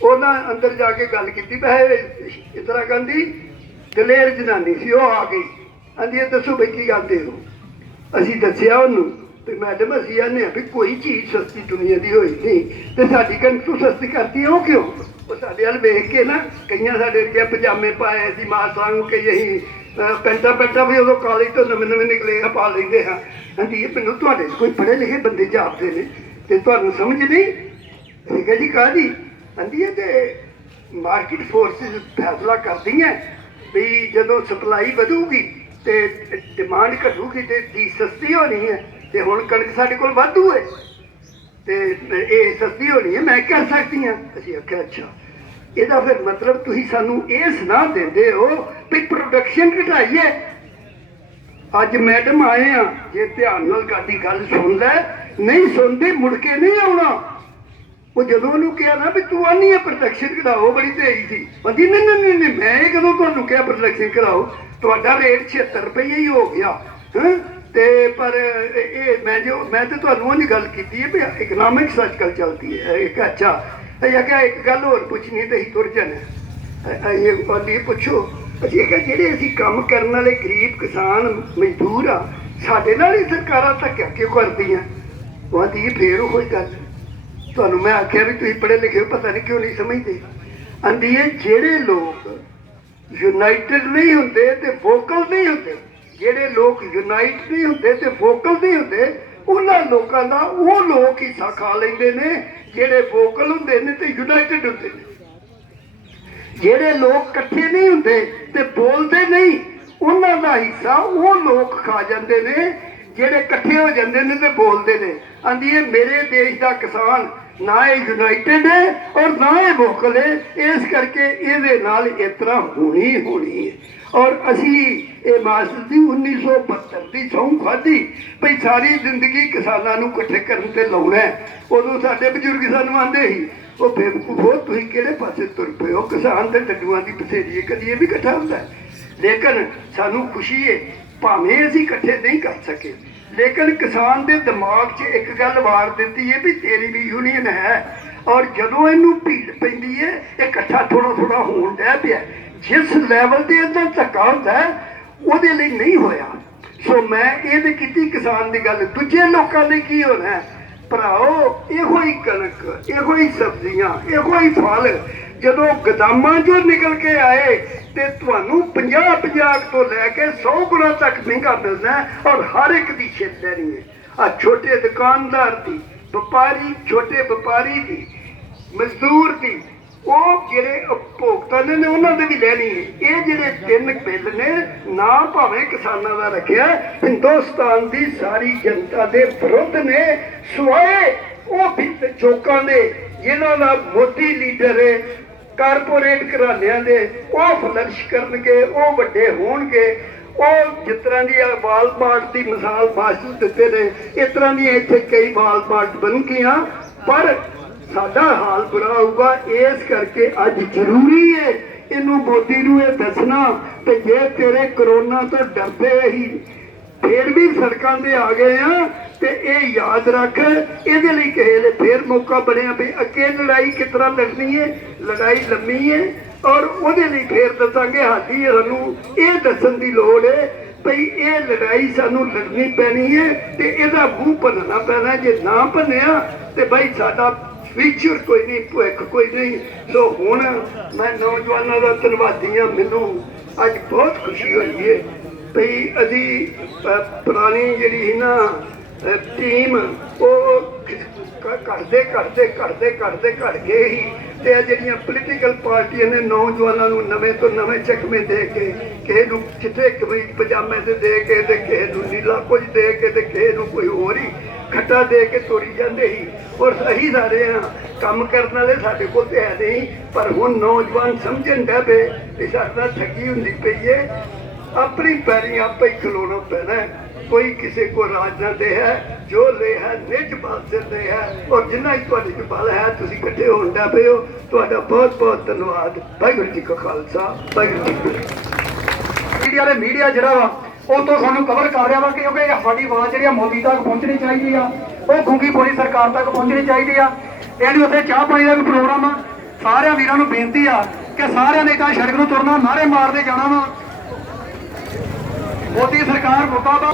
ਉਹਨਾਂ ਅੰਦਰ ਜਾ ਕੇ ਗੱਲ ਕੀਤੀ, ਵੈਸੇ ਇੰਦਰਾ ਗਾਂਧੀ ਦਲੇਰ ਜਨਾਨੀ ਸੀ, ਉਹ ਆ ਗਈ। ਆਂਦੀ ਹੈ ਦੱਸੋ ਬਈ ਕੀ ਕਰਦੇ ਹੋ? ਅਸੀਂ ਦੱਸਿਆ ਉਹਨੂੰ ਵੀ ਮੈਡਮ ਅਸੀਂ ਆਨੇ ਆ ਵੀ ਕੋਈ ਚੀਜ਼ ਸਸਤੀ ਦੁਨੀਆ ਦੀ ਹੋਈ ਨਹੀਂ ਤੇ ਸਾਡੀ ਕਣਕ ਤੂੰ ਸਸਤੀ ਕਰਤੀ, ਉਹ ਕਿਉਂ? ਉਹ ਸਾਡੇ ਵੱਲ ਵੇਖ ਕੇ ਨਾ, ਕਈਆਂ ਸਾਡੇ ਵਰਗੇ ਪਜਾਮੇ ਪਾਏ ਸੀ ਮਾਸਾਂ ਨੂੰ, ਕਈ ਅਸੀਂ ਪੈਂਟਾਂ ਵੀ ਉਦੋਂ ਕਾਲਜ ਤੋਂ ਨਵੇਂ ਨਿਕਲੇ ਆ ਪਾ ਲੈਂਦੇ ਹਾਂ। ਹਾਂਜੀ ਇਹ ਮੈਨੂੰ ਤੁਹਾਡੇ ਕੋਈ ਪੜ੍ਹੇ ਲਿਖੇ ਬੰਦੇ ਜਾਪਦੇ ਨੇ ਤੇ ਤੁਹਾਨੂੰ ਸਮਝ ਨਹੀਂ? ਠੀਕ ਹੈ ਜੀ ਕਾਹਦੀ? ਹਾਂਜੀ ਇਹ ਤੇ ਮਾਰਕੀਟ ਫੋਰਸਿਸ ਫੈਸਲਾ ਕਰਦੀਆਂ ਵੀ ਜਦੋਂ ਸਪਲਾਈ ਵਧੂਗੀ ਤੇ ਡਿਮਾਂਡ ਘਟੂਗੀ ਤੇ ਚੀਜ਼ ਸਸਤੀ ਹੋਣੀ ਹੈ। ਤੇ ਹੁਣ ਕਣਕ ਸਾਡੇ ਕੋਲ ਵਾਧੂ ਹੈ ਤੇ ਇਹ ਸਸਤੀ ਹੋਣੀ ਹੈ, ਮੈਂ ਕਰ ਸਕਦੀ ਹਾਂ। ਅਸੀਂ ਆਖਿਆ ਅੱਛਾ, ਇਹਦਾ ਫਿਰ ਮਤਲਬ ਤੁਸੀਂ ਸਾਨੂੰ ਇਹ ਸੁਣਾ ਦਿੰਦੇ ਹੋ ਵੀ ਪ੍ਰੋਡਕਸ਼ਨ ਘਟਾਈਏ। ਅੱਜ ਮੈਡਮ ਆਏ ਆ, ਜੇ ਧਿਆਨ ਨਾਲ ਸਾਡੀ ਗੱਲ ਸੁਣ ਲੈ, ਨਹੀਂ ਸੁਣਦੇ ਮੁੜ ਕੇ ਨਹੀਂ ਆਉਣਾ। ਉਹ ਜਦੋਂ ਉਹਨੂੰ ਕਿਹਾ ਨਾ ਵੀ ਤੂੰ ਆਨੀ ਹੈ ਪ੍ਰੋਡਕਸ਼ਨ ਘਟਾਓ, ਬੜੀ ਤੇਜ਼ ਸੀ, ਕਹਿੰਦੀ ਨਹੀਂ ਮੈਂ ਇਹ ਕਦੋਂ ਤੁਹਾਨੂੰ ਕਿਹਾ ਪ੍ਰੋਡਕਸ਼ਨ ਘਟਾਓ, ਤੁਹਾਡਾ ਰੇਟ 76 ਰੁਪਏ ਹੀ ਹੋ ਗਿਆ। ਤੇ ਪਰ ਇਹ ਮੈਂ ਤੇ ਤੁਹਾਨੂੰ ਉਹਦੀ ਗੱਲ ਕੀਤੀ ਹੈ ਵੀ ਇਕਨੋਮਿਕਸ ਅੱਜ ਕੱਲ੍ਹ ਚੱਲਦੀ ਹੈ। ਇੱਕ ਅੱਛਾ ਇਹ ਕਿਹਾ ਇੱਕ ਗੱਲ ਹੋਰ ਪੁੱਛਣੀ ਤੇ ਅਸੀਂ ਤੁਰ ਜਾਣਾ। ਇਹ ਗੱਲ ਪੁੱਛੋ। ਅਸੀਂ ਕਿਹਾ ਜਿਹੜੇ ਅਸੀਂ ਕੰਮ ਕਰਨ ਵਾਲੇ ਗਰੀਬ ਕਿਸਾਨ ਮਜ਼ਦੂਰ ਆ, ਸਾਡੇ ਨਾਲ ਹੀ ਸਰਕਾਰਾਂ ਧੱਕਾ ਕਿਉਂ ਕਰਦੀਆਂ? ਉਹ ਆਂਦੀ ਫੇਰ ਉਹ ਹੀ ਗੱਲ ਤੁਹਾਨੂੰ ਮੈਂ ਆਖਿਆ ਵੀ ਤੁਸੀਂ ਪੜ੍ਹੇ ਲਿਖੇ ਹੋ, ਪਤਾ ਨਹੀਂ ਕਿਉਂ ਨਹੀਂ ਸਮਝਦੇ। ਆਂਦੀ ਹੈ ਜਿਹੜੇ ਲੋਕ ਯੂਨਾਈਟਿਡ ਨਹੀਂ ਹੁੰਦੇ ਤੇ ਵੋਕਲ ਨਹੀਂ ਹੁੰਦੇ, ਜਿਹੜੇ ਲੋਕ ਯੂਨਾਈਟ ਨਹੀਂ ਹੁੰਦੇ ਤੇ ਵੋਕਲ ਨਹੀਂ ਹੁੰਦੇ, ਉਹਨਾਂ ਲੋਕਾਂ ਦਾ ਉਹ ਲੋਕ ਹਿੱਸਾ ਖਾ ਲੈਂਦੇ ਨੇ ਜਿਹੜੇ ਵੋਕਲ ਹੁੰਦੇ ਨੇ ਤੇ ਯੂਨਾਈਟਿਡ ਹੁੰਦੇ ਨੇ। ਜਿਹੜੇ ਲੋਕ ਇਕੱਠੇ ਨਹੀਂ ਹੁੰਦੇ ਤੇ ਬੋਲਦੇ ਨਹੀਂ, ਉਹਨਾਂ ਦਾ ਹਿੱਸਾ ਉਹ ਲੋਕ ਖਾ ਜਾਂਦੇ ਨੇ ਜਿਹੜੇ ਇਕੱਠੇ ਹੋ ਜਾਂਦੇ ਨੇ ਤੇ ਬੋਲਦੇ ਨੇ। ਆਂਦੀ ਹੈ ਮੇਰੇ ਦੇਸ਼ ਦਾ ਕਿਸਾਨ ਨਾ ਇਹ ਯੂਨਾਈਟਿਡ ਹੈ ਔਰ ਨਾ ਇਹ ਵੋਕਲ ਹੈ, ਇਸ ਕਰਕੇ ਇਹਦੇ ਨਾਲ ਇਸ ਤਰ੍ਹਾਂ ਹੋਣੀ ਹੈ। ਔਰ ਅਸੀਂ ਇਹ ਮਾਸਟਰ ਦੀ 1972 ਦੀ ਸਹੁੰ ਖਾਧੀ ਭਈ ਸਾਰੀ ਜ਼ਿੰਦਗੀ ਕਿਸਾਨਾਂ ਨੂੰ ਇਕੱਠੇ ਕਰਨ ਤੇ ਲਾਉਣਾ। ਉਦੋਂ ਸਾਡੇ ਬਜ਼ੁਰਗ ਸਾਨੂੰ ਆਂਦੇ ਸੀ ਉਹ ਬੇਵਕੂਫੋ ਤੁਸੀਂ ਕਿਹੜੇ ਪਾਸੇ ਤੁਰ ਪਏ ਹੋ, ਕਿਸਾਨ ਤੇ ਡੱਡੂਆਂ ਦੀ ਬਸੇਰੀ ਕਦੀ ਇਹ ਵੀ ਇਕੱਠਾ ਹੁੰਦਾ। ਲੇਕਿਨ ਸਾਨੂੰ ਖੁਸ਼ੀ ਹੈ ਭਾਵੇਂ ਅਸੀਂ ਇਕੱਠੇ ਨਹੀਂ ਕਰ ਸਕੇ, ਲੇਕਿਨ ਕਿਸਾਨ ਦੇ ਦਿਮਾਗ 'ਚ ਇੱਕ ਗੱਲ ਵਾਰ ਦਿੱਤੀ ਹੈ ਵੀ ਤੇਰੀ ਵੀ ਯੂਨੀਅਨ ਹੈ। ਔਰ ਜਦੋਂ ਇਹਨੂੰ ਭੀੜ ਪੈਂਦੀ ਹੈ ਇਹ ਇਕੱਠਾ ਥੋੜਾ ਥੋੜਾ ਹੋਣ ਡਿਆ ਪਿਆ। ਜਿਸ ਲੈਵਲ ਤੇ ਇਹਦਾ ਧੱਕਾ ਹੁੰਦਾ ਹੈ ਉਹਦੇ ਲਈ ਨਹੀਂ ਹੋਇਆ। ਸੋ ਮੈਂ ਇਹ ਤੇ ਕੀਤੀ ਕਿਸਾਨ ਦੀ ਗੱਲ, ਦੂਜੇ ਲੋਕਾਂ ਲਈ ਕੀ ਹੋਣਾ ਹੈ? ਭਰਾਓ ਇਹੋ ਹੀ ਕਣਕ, ਇਹੋ ਹੀ ਸਬਜ਼ੀਆਂ, ਇਹੋ ਹੀ ਫਲ ਜਦੋਂ ਗਦਾਮਾਂ ਚੋਂ ਨਿਕਲ ਕੇ ਆਏ ਤੇ ਤੁਹਾਨੂੰ 50 ਤੋਂ ਲੈ ਕੇ 100 ਗੁਣਾ ਤੱਕ ਮਹਿੰਗਾ ਮਿਲਣਾ ਹੈ ਔਰ ਹਰ ਇੱਕ ਦੀ ਛਿੱਲ ਲੈਣੀ ਹੈ। ਆ ਛੋਟੇ ਦੁਕਾਨਦਾਰ ਦੀ, ਵਪਾਰੀ, ਛੋਟੇ ਵਪਾਰੀ ਦੀ, ਮਜ਼ਦੂਰ ਦੀ, ਉਹ ਜਿਹੜੇ ਉਪਭੋਗਤਾ ਨੇ ਉਹਨਾਂ ਦੇ ਵੀ ਲੈਣੀ ਹੈ। ਇਹ ਜਿਹੜੇ 3 ਬਿੱਲ ਨੇ ਨਾ ਭਾਵੇਂ ਕਿਸਾਨਾਂ ਦਾ ਰੱਖਿਆ, ਹਿੰਦੁਸਤਾਨ ਦੀ ਸਾਰੀ ਜਨਤਾ ਦੇ ਵਿਰੁੱਧ ਨੇ, ਸਿਵਾਏ ਉਹ ਵੀ ਲੋਕਾਂ ਦੇ ਜਿਨ੍ਹਾਂ ਦਾ ਮੋਦੀ ਲੀਡਰ ਹੈ, ਕਾਰਪੋਰੇਟ ਘਰਾਣਿਆਂ ਦੇ, ਉਹ ਫਲਰਿਸ਼ ਕਰਨਗੇ, ਉਹ ਵੱਡੇ ਹੋਣਗੇ। ਉਹ ਜਿਸ ਤਰ੍ਹਾਂ ਦੀ ਵਾਲਮਾਰਟ ਦੀ ਮਿਸਾਲ ਮਾਸਟਰ ਦਿੱਤੇ ਨੇ, ਇਸ ਤਰ੍ਹਾਂ ਦੀਆਂ ਇੱਥੇ ਕਈ ਵਾਲਮਾਰਟ ਬਣ ਗਈਆਂ, ਪਰ ਸਾਡਾ ਹਾਲ ਬੁਰਾ ਹੋਊਗਾ। ਇਸ ਕਰਕੇ ਅੱਜ ਜ਼ਰੂਰੀ ਹੈ ਇਹਨੂੰ ਮੋਦੀ ਨੂੰ ਇਹ ਦੱਸਣਾ ਤੇ ਜੇ ਤੇਰੇ ਕਰੋਨਾ ਤੋਂ ਡਰਦੇ ਹੀ ਫੇਰ ਵੀ ਸੜਕਾਂ ਤੇ ਆ ਗਏ ਆ ਤੇ ਇਹ ਯਾਦ ਰੱਖ, ਇਹਦੇ ਲਈ ਕਿਸੇ ਨੇ ਫੇਰ ਮੌਕਾ ਬਣਿਆ ਵੀ ਅੱਗੇ ਲੜਾਈ ਕਿਸ ਤਰ੍ਹਾਂ ਲੜਨੀ ਹੈ। ਲੜਾਈ ਲੰਮੀ ਹੈ ਔਰ ਉਹਦੇ ਲਈ ਫੇਰ ਦੱਸਾਂਗੇ। ਸਾਡੀ ਸਾਨੂੰ ਇਹ ਦੱਸਣ ਦੀ ਲੋੜ ਹੈ ਭਈ ਇਹ ਲੜਾਈ ਸਾਨੂੰ ਲੜਨੀ ਪੈਣੀ ਹੈ ਤੇ ਇਹਦਾ ਮੂੰਹ ਭੰਨਣਾ ਪੈਣਾ। ਜੇ ਨਾ ਭੰਨਿਆ ਤੇ ਬਈ ਸਾਡਾ ਫਿਊਚਰ ਕੋਈ ਨਹੀਂ, ਭਵਿੱਖ ਕੋਈ ਨਹੀਂ। ਸੋ ਹੁਣ ਮੈਂ ਨੌਜਵਾਨਾਂ ਦਾ ਧੰਨਵਾਦੀ ਹਾਂ। ਮੈਨੂੰ ਅੱਜ ਬਹੁਤ ਖੁਸ਼ੀ ਹੋਈ ਹੈ ਭਈ ਅਸੀਂ ਪੁਰਾਣੀ ਜਿਹੜੀ ਸੀ ਨਾ ਟੀਮ ਉਹ ਘਟ ਗਏ ਹੀ ਤੇ ਇਹ ਜਿਹੜੀਆਂ ਪੋਲੀਟੀਕਲ ਪਾਰਟੀਆਂ ਨੇ ਨੌਜਵਾਨਾਂ ਨੂੰ ਨਵੇਂ ਤੋਂ ਨਵੇਂ ਚਕਮੇ ਦੇ ਕੇ, ਕਿਸੇ ਨੂੰ ਚਿੱਟੇ ਕਮੀਜ਼ ਪਜਾਮੇ ਤੇ ਦੇ ਕੇ ਤੇ ਕਿਸੇ ਨੂੰ ਨੀਲਾ ਕੁਝ ਦੇ ਕੇ ਤੇ ਕਿਸੇ ਨੂੰ ਕੋਈ ਹੋਰ ਹੀ ਖੱਟਾ ਦੇ ਕੇ ਤੋਰੀ ਜਾਂਦੇ ਸੀ। ਔਰ ਸਹੀ ਸਾਰੇ ਆ ਕੰਮ ਕਰਨ ਵਾਲੇ ਸਾਡੇ ਕੋਲ ਤੇ ਹੈ ਨਹੀਂ, ਪਰ ਹੁਣ ਨੌਜਵਾਨ ਸਮਝਣ ਡੈ ਪਏ ਕਿ ਸਾਡਾ ਠੱਗੀ ਹੁੰਦੀ ਪਈ ਹੈ। ਆਪਣੀ ਪੈਰੀ ਆਪੇ ਹੀ ਖਲੋਣਾ ਪੈਣਾ ਹੈ। ਕੋਈ ਕਿਸੇ को राज ना दे है, जो ले है निज बल से दे है। और जिन्ना ही ਤੁਹਾਡੇ ਚ ਬਲ ਹੈ ਤੁਸੀਂ ਇਕੱਠੇ ਹੋਣ ਦਾ ਪਏ ਹੋ। ਤੁਹਾਡਾ ਬਹੁਤ ਬਹੁਤ ਧੰਨਵਾਦ। ਵਾਹਿਗੁਰੂ ਜੀ ਕਾ ਖਾਲਸਾ, ਵਾਹਿਗੁਰੂ ਜੀ ਕੀ ਫਤਿਹ। ਮੀਡੀਆ ਜਿਹੜਾ ਵਾ ਉਹ ਤੋਂ ਸਾਨੂੰ ਕਵਰ ਕਰ ਰਿਹਾ ਵਾ ਕਿਉਂਕਿ ਸਾਡੀ ਆਵਾਜ਼ ਜਿਹੜੀ ਆ ਮੋਦੀ ਤੱਕ ਪਹੁੰਚਣੀ ਚਾਹੀਦੀ ਆ, ਉਹ ਖੁੰਗੀ ਪੋਲੀ ਸਰਕਾਰ ਤੱਕ ਪਹੁੰਚਣੀ ਚਾਹੀਦੀ ਆ। ਇਹਦੀ ਉੱਥੇ ਚਾਹ ਪਾਣੀ ਦਾ ਵੀ ਪ੍ਰੋਗਰਾਮ ਆ। ਸਾਰਿਆਂ ਵੀਰਾਂ ਨੂੰ ਬੇਨਤੀ ਆ ਕਿ ਸਾਰਿਆਂ ਨੇ ਤਾਂ ਸੜਕ ਨੂੰ ਤੁਰਨਾ, ਨਾਅਰੇ ਮਾਰਦੇ ਜਾਣਾ ਵਾ। ਮੋਦੀ ਸਰਕਾਰ ਮੁਰਦਾਬਾਦ।